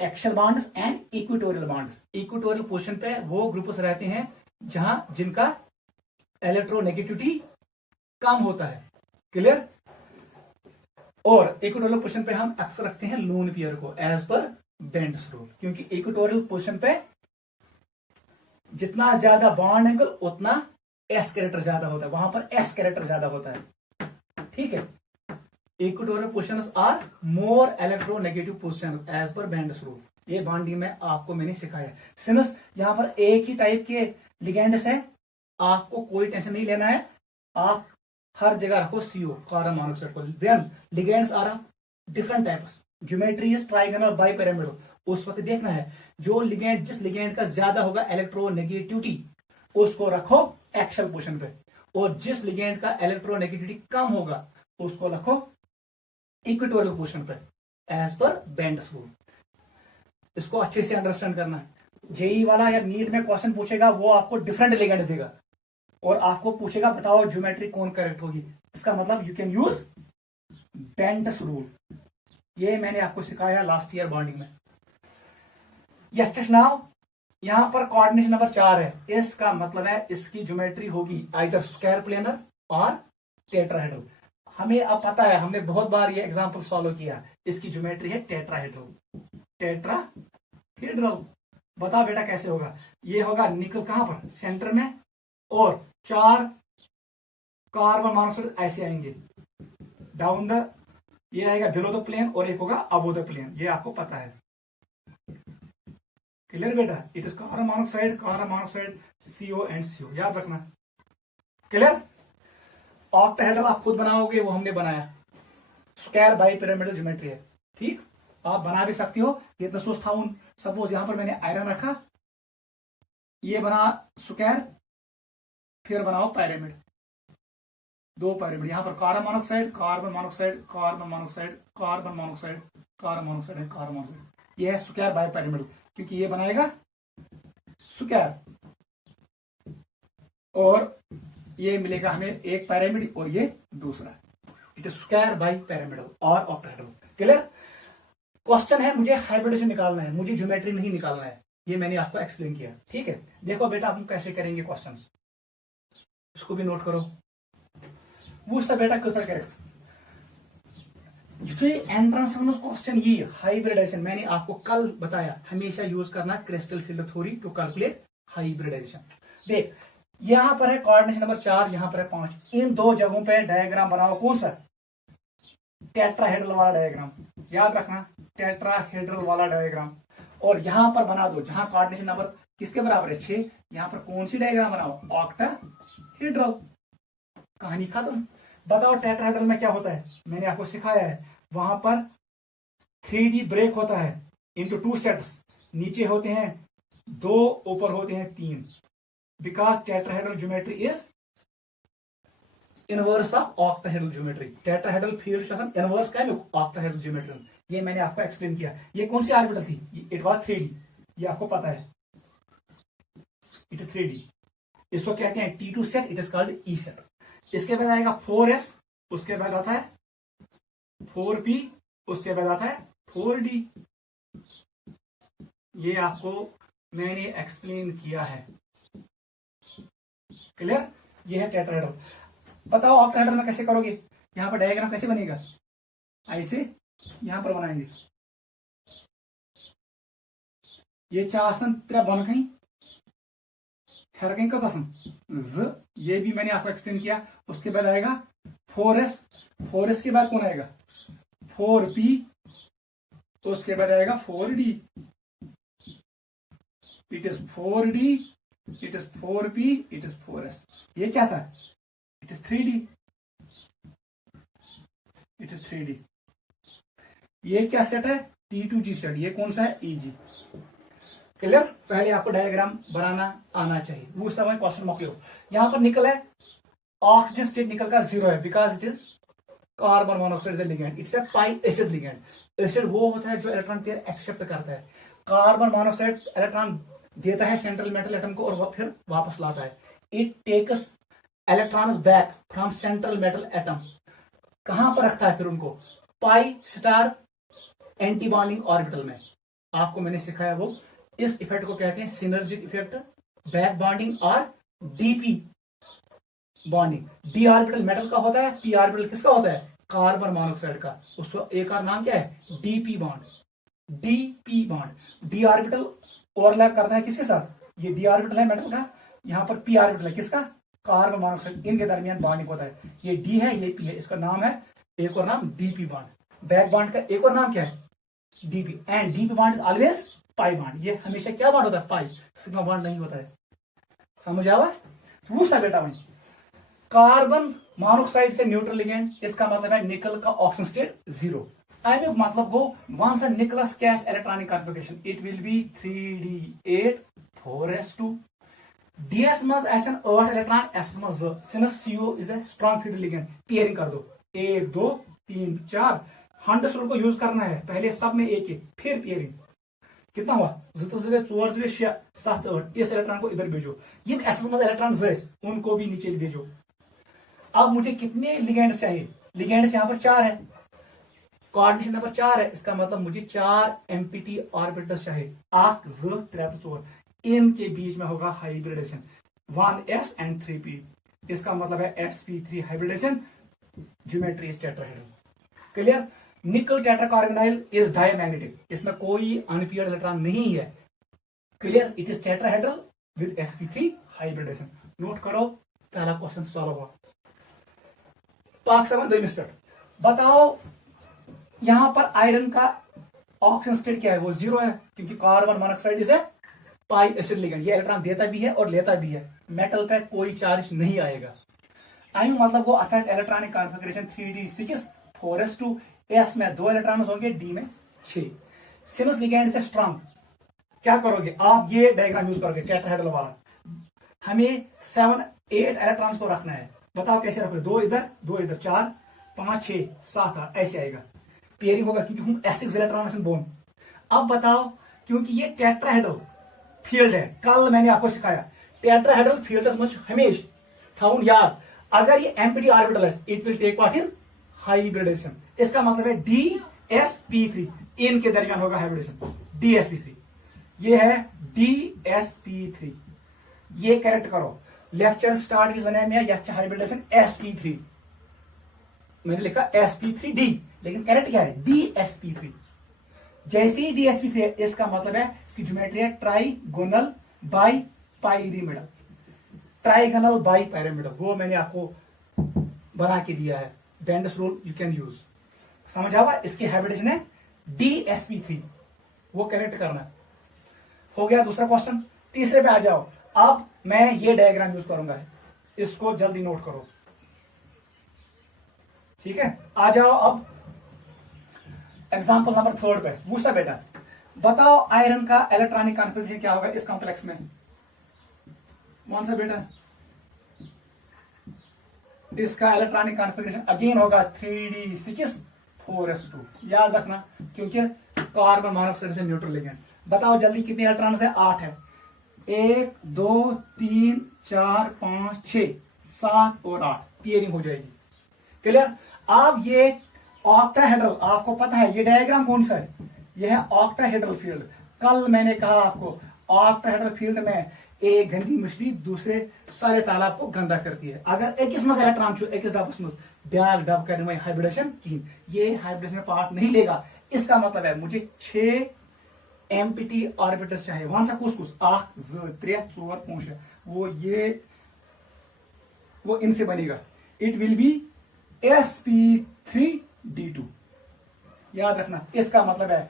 axial bonds and equatorial bonds. Equatorial position पे वो ग्रुप्स रहते हैं जहां जिनका इलेक्ट्रोनेगेटिविटी कम होता है, क्लियर। और इक्वेटोरियल पोजीशन पे हम अक्सर रखते हैं लून पेयर को एज पर बेंड्स रूल, क्योंकि इक्वेटोरियल पोजीशन पे जितना ज्यादा बॉन्ड एंगल उतना एस कैरेक्टर ज्यादा होता है, वहां पर एस कैरेक्टर ज्यादा होता है, ठीक है। Equatorial positions are more electronegative positions as per Bent's rule. ये बॉन्डिंग में आपको मैंने सिखाया। सिंस यहां पर एक ही टाइप के लिगेंड्स है, आपको कोई टेंशन नहीं लेना है, आप हर जगह रखो CO कार्बन मोनोऑक्साइड को। Then ligands are different types, geometry is trigonal bi pyramidal. उस वक्त देखना है जो लिगेंड, जिस लिगेंड का ज्यादा होगा इलेक्ट्रोनेगेटिविटी, उसको रखो एक्सियल पोजीशन पे, और जिस लिगेंड का इलेक्ट्रोनेगेटिविटी कम होगा उसको रखो इक्वेटोरियल पोजीशन पे एज पर बेंड्स रूल। इसको अच्छे से अंडरस्टैंड करना है। जेई वाला या नीट में क्वेश्चन पूछेगा वो आपको डिफरेंट लिगेंड्स देगा और आपको पूछेगा बताओ ज्योमेट्री कौन करेक्ट होगी। इसका मतलब you can use Bent's rule. ये मैंने आपको सिखाया लास्ट ईयर बॉन्डिंग में। यस नाउ यहां पर कोऑर्डिनेशन नंबर 4 है, इसका मतलब है इसकी ज्योमेट्री होगी आइदर स्क्वायर प्लेनर और टेट्राहेड्रल। हमें अब पता है, हमने बहुत बार ये एग्जांपल सॉल्व किया, इसकी ज्योमेट्री है टेट्राहेड्रल। बताओ बेटा कैसे होगा। ये होगा निकल कहां पर, सेंटर में, और 4 कार्बन मोनोऑक्साइड ऐसे आएंगे डाउन द, ये आएगा बिलो द प्लेन और एक होगा अबो द प्लेन, ये आपको पता है, क्लियर बेटा। It is carbon monoxide CO and CO, याद रखना, क्लियर। ऑक्टाहेड्रल आप खुद बनाओगे, वो हमने बनाया, स्क्वायर बाई पिरामिडल ज्योमेट्री है, ठीक। आप बना भी सकती हो। इतना सोच था, सपोज यहां पर मैंने आयरन रखा, ये बना स्क्वायर, फिर बनाओ पिरामिड, दो पिरामिड, यहां पर कार्बन मोनोऑक्साइड ये है स्क्वायर बाय पिरामिड, क्योंकि ये बनाएगा स्क्वायर और ये मिलेगा हमें एक पिरामिड और ये दूसरा। It is square by pyramidal और ऑक्टाहेड्रल, क्लियर। क्वेश्चन है मुझे हाइब्रिडेशन निकालना है, मुझे ज्योमेट्री नहीं निकालना है, ये मैंने आपको एक्सप्लेन किया, ठीक है। देखो बेटा हम कैसे करेंगे क्वेश्चंस, इसको भी नोट करो। वो सब बेटा क्वेश्चन एंट्रेंस में क्वेश्चन ये हाइब्रिडाइजेशन मैंने आपको कल बताया, हमेशा यूज करना crystal field theory to calculate hybridization. देख यहां पर है कोऑर्डिनेशन नंबर 4, यहां पर है 5, इन दो जगहों पे डायग्राम बनाओ, कौन सा, टेट्राहेड्रल वाला डायग्राम, याद रखना टेट्राहेड्रल वाला डायग्राम। और यहां पर बना दो जहां कोऑर्डिनेशन नंबर किसके बराबर है 6, यहां पर कौन सी डायग्राम बनाओ, ऑक्टाहेड्रल। कहानी खत्म। बताओ टेट्राहेड्रल में क्या होता है, मैंने आपको सिखाया है, वहां पर 3D ब्रेक होता है इंटू 2 सेट्स, नीचे होते हैं 2, ऊपर होते हैं 3, because tetrahedral geometry is inverse of octahedral geometry. Tetrahedral field inverse का है ऑक्टाहेड्रल ज्योमेट्री। ये मैंने आपको एक्सप्लेन किया। ये कौन सी ऑर्बिटल थी, इट वाज 3D, ये आपको पता है, इट इज 3D। इसको कहते हैं T2 set, it is called E set. इसके बाद आएगा 4S, उसके बाद आता है 4P, उसके बाद आता है 4D। ये आपको मैंने एक्सप्लेन किया है, क्लियर। ये है टेट्राहेड्रल। बताओ ऑक्टाहेड्रल में कैसे करोगे, यहां पर डायग्राम कैसे बनेगा, ऐसे यहां पर बनाएंगे, ये चासन त्रे बन गई हर कहीं का ज, ये भी मैंने आपको एक्सप्लेन किया। उसके बाद आएगा 4S के बाद कौन आएगा 4P, उसके बाद आएगा 4D। It is 4D, it is 4P, it is 4S। ये क्या था, it is 3D। It is 3D। ये क्या सेट है? T2G set. ये कौन सा है? EG। क्लियर? पहले आपको डायग्राम बनाना आना चाहिए। वो समय क्वेश्चन मोकलियो। यहां पर निकल है, ऑक्सीजन स्टेट निकल का 0 है, because it is carbon monoxide ligand. It's a pi acid ligand. Acid वो होता है जो इलेक्ट्रॉन पेयर एक्सेप्ट करता है। कार्बन मोनोऑक्साइड इलेक्ट्रॉन देता है सेंट्रल मेटल एटम को और फिर वापस लाता है। It takes electrons back from central metal atom. कहां पर रखता है फिर उनको? Pi star anti bonding orbital में। आपको मैंने सिखाया वो। इस इफेक्ट को कहते हैं सिनर्जिक इफेक्ट, बैक बॉन्डिंग और DP bonding. D orbital metal का होता है, पी ऑर्बिटल किसका होता है? कार्बन मोनोऑक्साइड का। उसका एक और नाम क्या है? DP bond. DP bond. D orbital overlap करता है किसके साथ? ये डी ऑर्बिटल है मेटल का, यहाँ पर पी ऑर्बिटल है किसका? Carbon monoxide. इनके दरमियान बॉन्डिंग होता है। ये डी है, ये पी है, इसका नाम है, एक और नाम डीपी बॉन्ड। बैक बॉन्ड का एक और नाम क्या है? DP. And DP bond is always pi bond. ये हमेशा क्या बॉन्ड होता है? पाई। सिग्मा बॉन्ड नहीं होता है। समझ आवा? पूछा बेटा वही। कार्बन मोनोऑक्साइड से न्यूट्रल लिगेंड, इसका मतलब है निकल का ऑक्सीजन स्टेट 0। अमुक मतलब go once a nickel's case electronic configuration it will be 3D8 4s2 ds मज एसन 8 इलेक्ट्रॉन s मज 2 since CO is a strong field ligand. Pairing कर दो 1 2 3 4। हंड्रेड रूल को यूज करना है। पहले सब में एक एक, फिर पेयरिंग। कितना हुआ? 2 2 4 2 6 7 8। इस इलेक्ट्रॉन को इधर भेजो। ये एस मज इलेक्ट्रॉन जैस उनको भी नीचे भेजो। अब मुझे कितने लिगेंड्स चाहिए? लिगेंड्स यहाँ पर 4 है, कोऑर्डिनेशन नंबर 4 है। इसका मतलब मुझे 4 एम्प्टी ऑर्बिटल्स चाहिए। 1 2 3 4। इनके बीच में होगा हाइब्रिडेशन 1s एंड 3p। इसका मतलब है sp3 hybridization. Geometry is tetrahedral. Clear? Nickel tetracarbonyl is diamagnetic. इसमें कोई अनपेयर्ड इलेक्ट्रॉन नहीं है। Clear? It is tetrahedral with sp3 hybridization. Note करो, पहला क्वेश्चन सॉल्व हुआ। पाक 2 स्टेट बताओ। यहां पर आयरन का ऑक्सीजन स्टेट क्या है? वो 0 है, क्योंकि carbon monoxide is a pi acid ligand. ये इलेक्ट्रॉन देता भी है और लेता भी है। मेटल पे कोई चार्ज नहीं आएगा। आई मतलब वो आता है electronic configuration 3D6 4s2। s में 2 इलेक्ट्रॉन होंगे, d में 6। सिंस लिगेंड से स्ट्रांग क्या करोगे आप? ये डायग्राम यूज करोगे टेट्राहेड्रल वाला। हमें 7 8 इलेक्ट्रॉन्स को रखना है। बताओ कैसे रखोगे? 2 इधर 2 इधर, 4 5 6 7 8 ऐसे आएगा। पेयरिंग होगा क्योंकि हम S6 इलेक्ट्रॉन बोन। अब बताओ, क्योंकि ये टेट्राहेड्रल फील्ड है, कल मैंने आपको सिखाया टेट्राहेड्रल फील्ड हमेशा थाउन याद। अगर ये एम्प्टी ऑर्बिटल है it will take part in hybridization. इसका मतलब है DsP3। इनके दरमियान होगा हाइब्रिडेशन DsP3। ये है DsP3। ये करेक्ट करो। लेक्चर स्टार्ट की समय में यह हाइब्रिडेशन sp3 मैंने लिखा sp3d, लेकिन करेक्ट क्या है? DsP3। जैसे ही DsP3 है, इसका मतलब है इसकी ज्योमेट्री है ट्राइगोनल बाई पाइरामिडल। ट्राइगोनल बाई पाइरामिडल वो मैंने आपको बना के दिया है। बेंडस रूल यू कैन यूज। समझ आवा? इसकी हाइब्रिडेशन है DsP3। वो करेक्ट करना हो गया। दूसरा क्वेश्चन। तीसरे पे आ जाओ। अब मैं ये डायग्राम यूज करूंगा, इसको जल्दी नोट करो। ठीक है, आ जाओ अब एग्जांपल नंबर 3 पे। वूसा बेटा बताओ आयरन का इलेक्ट्रॉनिक कॉन्फ़िगरेशन क्या होगा इस कॉम्प्लेक्स में? कौन सा बेटा? इसका इलेक्ट्रॉनिक कॉन्फ़िगरेशन अगेन होगा 3D6 4s2। याद रखना, क्योंकि कार्बन मोनोऑक्साइड से न्यूट्रल लिगेंड। बताओ जल्दी कितने इलेक्ट्रॉन है? 8 है। 1 2 3 4 5 6 7 और 8। पेयरिंग हो जाएगी। क्लियर? अब ये ऑक्टाहेड्रल, आपको पता है ये डायग्राम कौन सा है? यह है ऑक्टाहेड्रल फील्ड। कल मैंने कहा आपको ऑक्टाहेड्रल फील्ड में एक गंदी मछली दूसरे सारे तालाब को गंदा करती है। अगर एक इलेक्ट्रॉन छो एक डबस मज ब्याग डब करने में हाइब्रिडेशन की, ये हाइब्रिडेशन में पार्ट नहीं लेगा। इसका मतलब है मुझे 6 एम्प्टी ऑर्बिटल्स चाहिए। वहां सा कुछ 8 2 3 4 5 वो ये वो इनसे बनेगा। It will B sp3d2। याद रखना, इसका मतलब है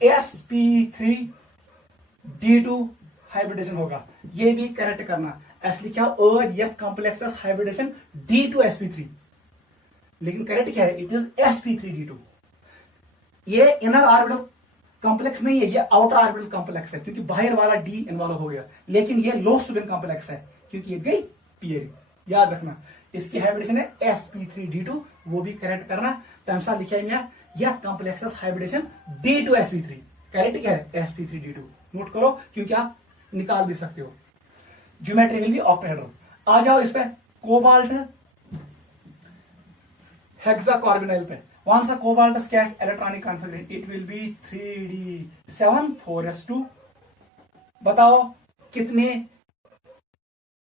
sp3d2 हाइब्रिडेशन होगा। ये भी करेक्ट करना। एक्चुअली क्या कॉम्प्लेक्स हाइब्रिडेशन d2sp3। लेकिन करेक्ट क्या है, इट इज sp3d2। ये इनर ऑर्बिटल कॉम्प्लेक्स नहीं है, ये आउटर ऑर्बिटल कॉम्प्लेक्स है, क्योंकि बाहर वाला डी इन्वॉल्व हो गया। लेकिन ये लो स्टूडेंट कॉम्प्लेक्स है, क्योंकि ये गई पीएरी। याद रखना, इसकी हाइब्रिडेशन है sp3d2, वो भी करेक्ट करना। तमसा लिखा है यह कॉम्प्लेक्स हाइब्रिडेशन d2sp3। करेक्ट क्या है, sp3d2। नोट करो, क्योंकि आप निकाल भी सकते हो। Geometry will be octahedral. आ जाओ इस पे, कोबाल्ट हेक्साकार्बोनाइल पे। Once a cobalt gas electronic configuration, it will be 3d7 4s2। बताओ कितने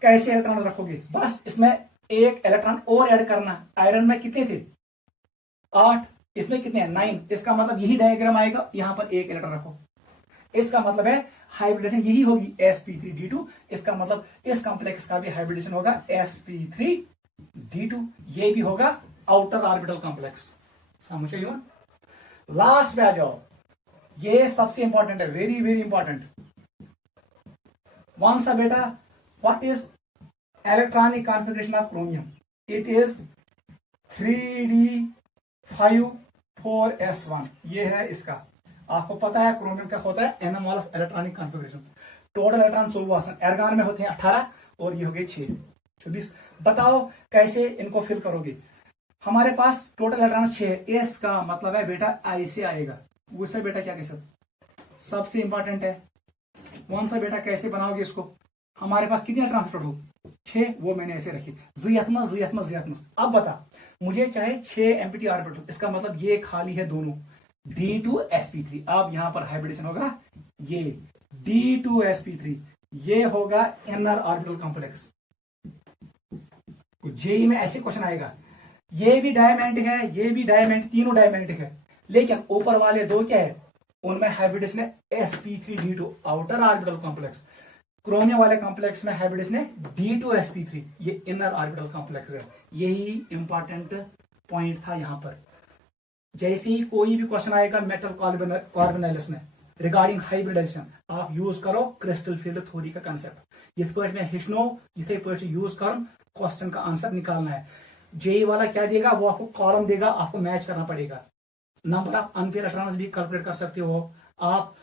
कैसे इलेक्ट्रॉन रखोगे, बस इसमें एक इलेक्ट्रॉन और ऐड करना। आयरन में कितने थे, 8, इसमें कितने हैं, 9। इसका मतलब यही डायग्राम आएगा, यहां पर एक इलेक्ट्रॉन रखो। इसका मतलब है हाइब्रिडेशन यही होगी sp3d2। इसका मतलब इस कॉम्प्लेक्स का भी हाइब्रिडेशन होगा sp3d2। ये भी होगा आउटर ऑर्बिटल कॉम्प्लेक्स। समझ गए? लास्ट पे आ जाओ, ये सबसे इंपॉर्टेंट है, वेरी वेरी इंपॉर्टेंट। वन सा बेटा, what is electronic configuration of chromium? It is 3d5 4s1। ये है इसका। आपको पता है क्रोमियम का होता है anomalous electronic configuration. Total electron 14, एर्गॉन में होते हैं 18 और ये हो गए 6 24। बताओ कैसे इनको फिल करोगे। हमारे पास टोटल इलेक्ट्रॉन 6 है, इसका मतलब है बेटा आई से आएगा। उससे बेटा क्या कह सकते, सबसे इंपॉर्टेंट है। कौन सा बेटा कैसे बनाओगे इसको? हमारे पास कितने इलेक्ट्रॉन टोटल 6, वो मैंने ऐसे रखी जियतमस। अब बता, मुझे चाहे 6 एम्प्टी ऑर्बिटल, इसका मतलब ये खाली है दोनों d2sp3। अब यहां पर हाइब्रिडेशन होगा ये d2sp3, ये होगा इनर ऑर्बिटल कॉम्प्लेक्स। जेई में ऐसे क्वेश्चन आएगा, ये भी डायमैग्नेटिक है, ये भी डायमैग्नेटिक, तीनों डायमैग्नेटिक है, लेकिन ऊपर वाले दो क्या है, उनमें हाइब्रिडेशन है sp3d2 outer orbital complex. Chromium वाले कॉम्प्लेक्स में हाइब्रिडेशन है d2sp3, ये इनर ऑर्बिटल कॉम्प्लेक्स है। यही इंपॉर्टेंट पॉइंट था यहां पर। जैसे ही कोई भी क्वेश्चन आएगा मेटल कार्बोनाइल्स में रिगार्डिंग हाइब्रिडाइजेशन, आप यूज करो क्रिस्टल फील्ड थ्योरी का कंसेप्ट। इस पर मैं हिस्नो इथे पर यूज कर क्वेश्चन का आंसर निकालना है। जेई वाला क्या देगा, वो आपको कॉलम देगा, आपको मैच करना पड़ेगा। नंबर ऑफ अनपेयर इलेक्ट्रॉन्स भी कैलकुलेट कर सकते हो, आप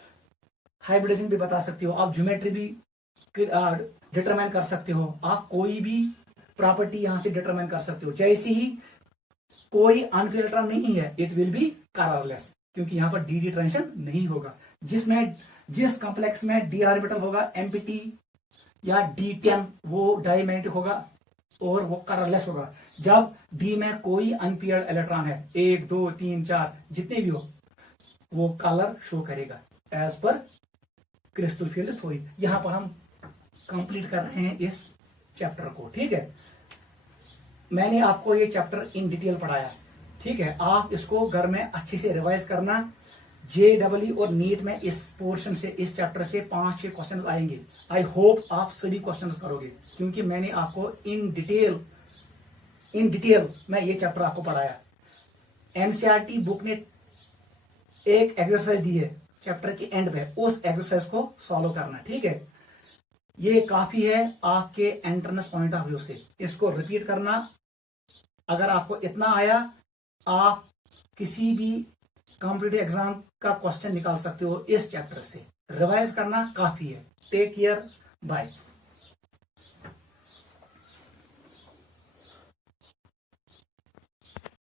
हाइब्रिडेशन भी बता सकते हो, आप ज्योमेट्री भी डिटरमाइन कर सकते हो, आप कोई भी प्रॉपर्टी यहां से डिटरमाइन कर सकते हो। जैसे ही कोई अनपेयर इलेक्ट्रॉन नहीं है, इट विल बी कलरलेस, क्योंकि यहां पर डी ट्रांजिशन नहीं होगा। जिस कॉम्प्लेक्स में डी ऑर्बिटल होगा एम्प्टी या d10, वो डायमैग्नेटिक होगा और वो कलरलेस होगा। जब डी में कोई अनपेयर्ड इलेक्ट्रॉन है, 1 2 3 4 जितने भी हो, वो कलर शो करेगा as per crystal field theory. यहां पर हम कंप्लीट कर रहे हैं इस चैप्टर को। ठीक है, मैंने आपको ये चैप्टर इन डिटेल पढ़ाया। ठीक है, आप इसको घर में अच्छे से रिवाइज करना। जेडब्ल्यू और नीट में इस पोर्शन से, इस चैप्टर से 5-6 क्वेश्चंस आएंगे। आई होप आप सभी क्वेश्चंस करोगे, क्योंकि मैंने आपको इन डिटेल में ये चैप्टर आपको पढ़ाया। एनसीईआरटी बुक ने एक एक्सरसाइज दी है चैप्टर के एंड पे, उस एक्सरसाइज को सॉल्व करना। ठीक है, ये काफी है आपके एंट्रेंस पॉइंट ऑफ व्यू से। इसको रिपीट करना। अगर आपको इतना आया, आप किसी भी कॉम्पिटिटिव एग्जाम का क्वेश्चन निकाल सकते हो इस चैप्टर से। रिवाइज करना काफी है। Take care, bye.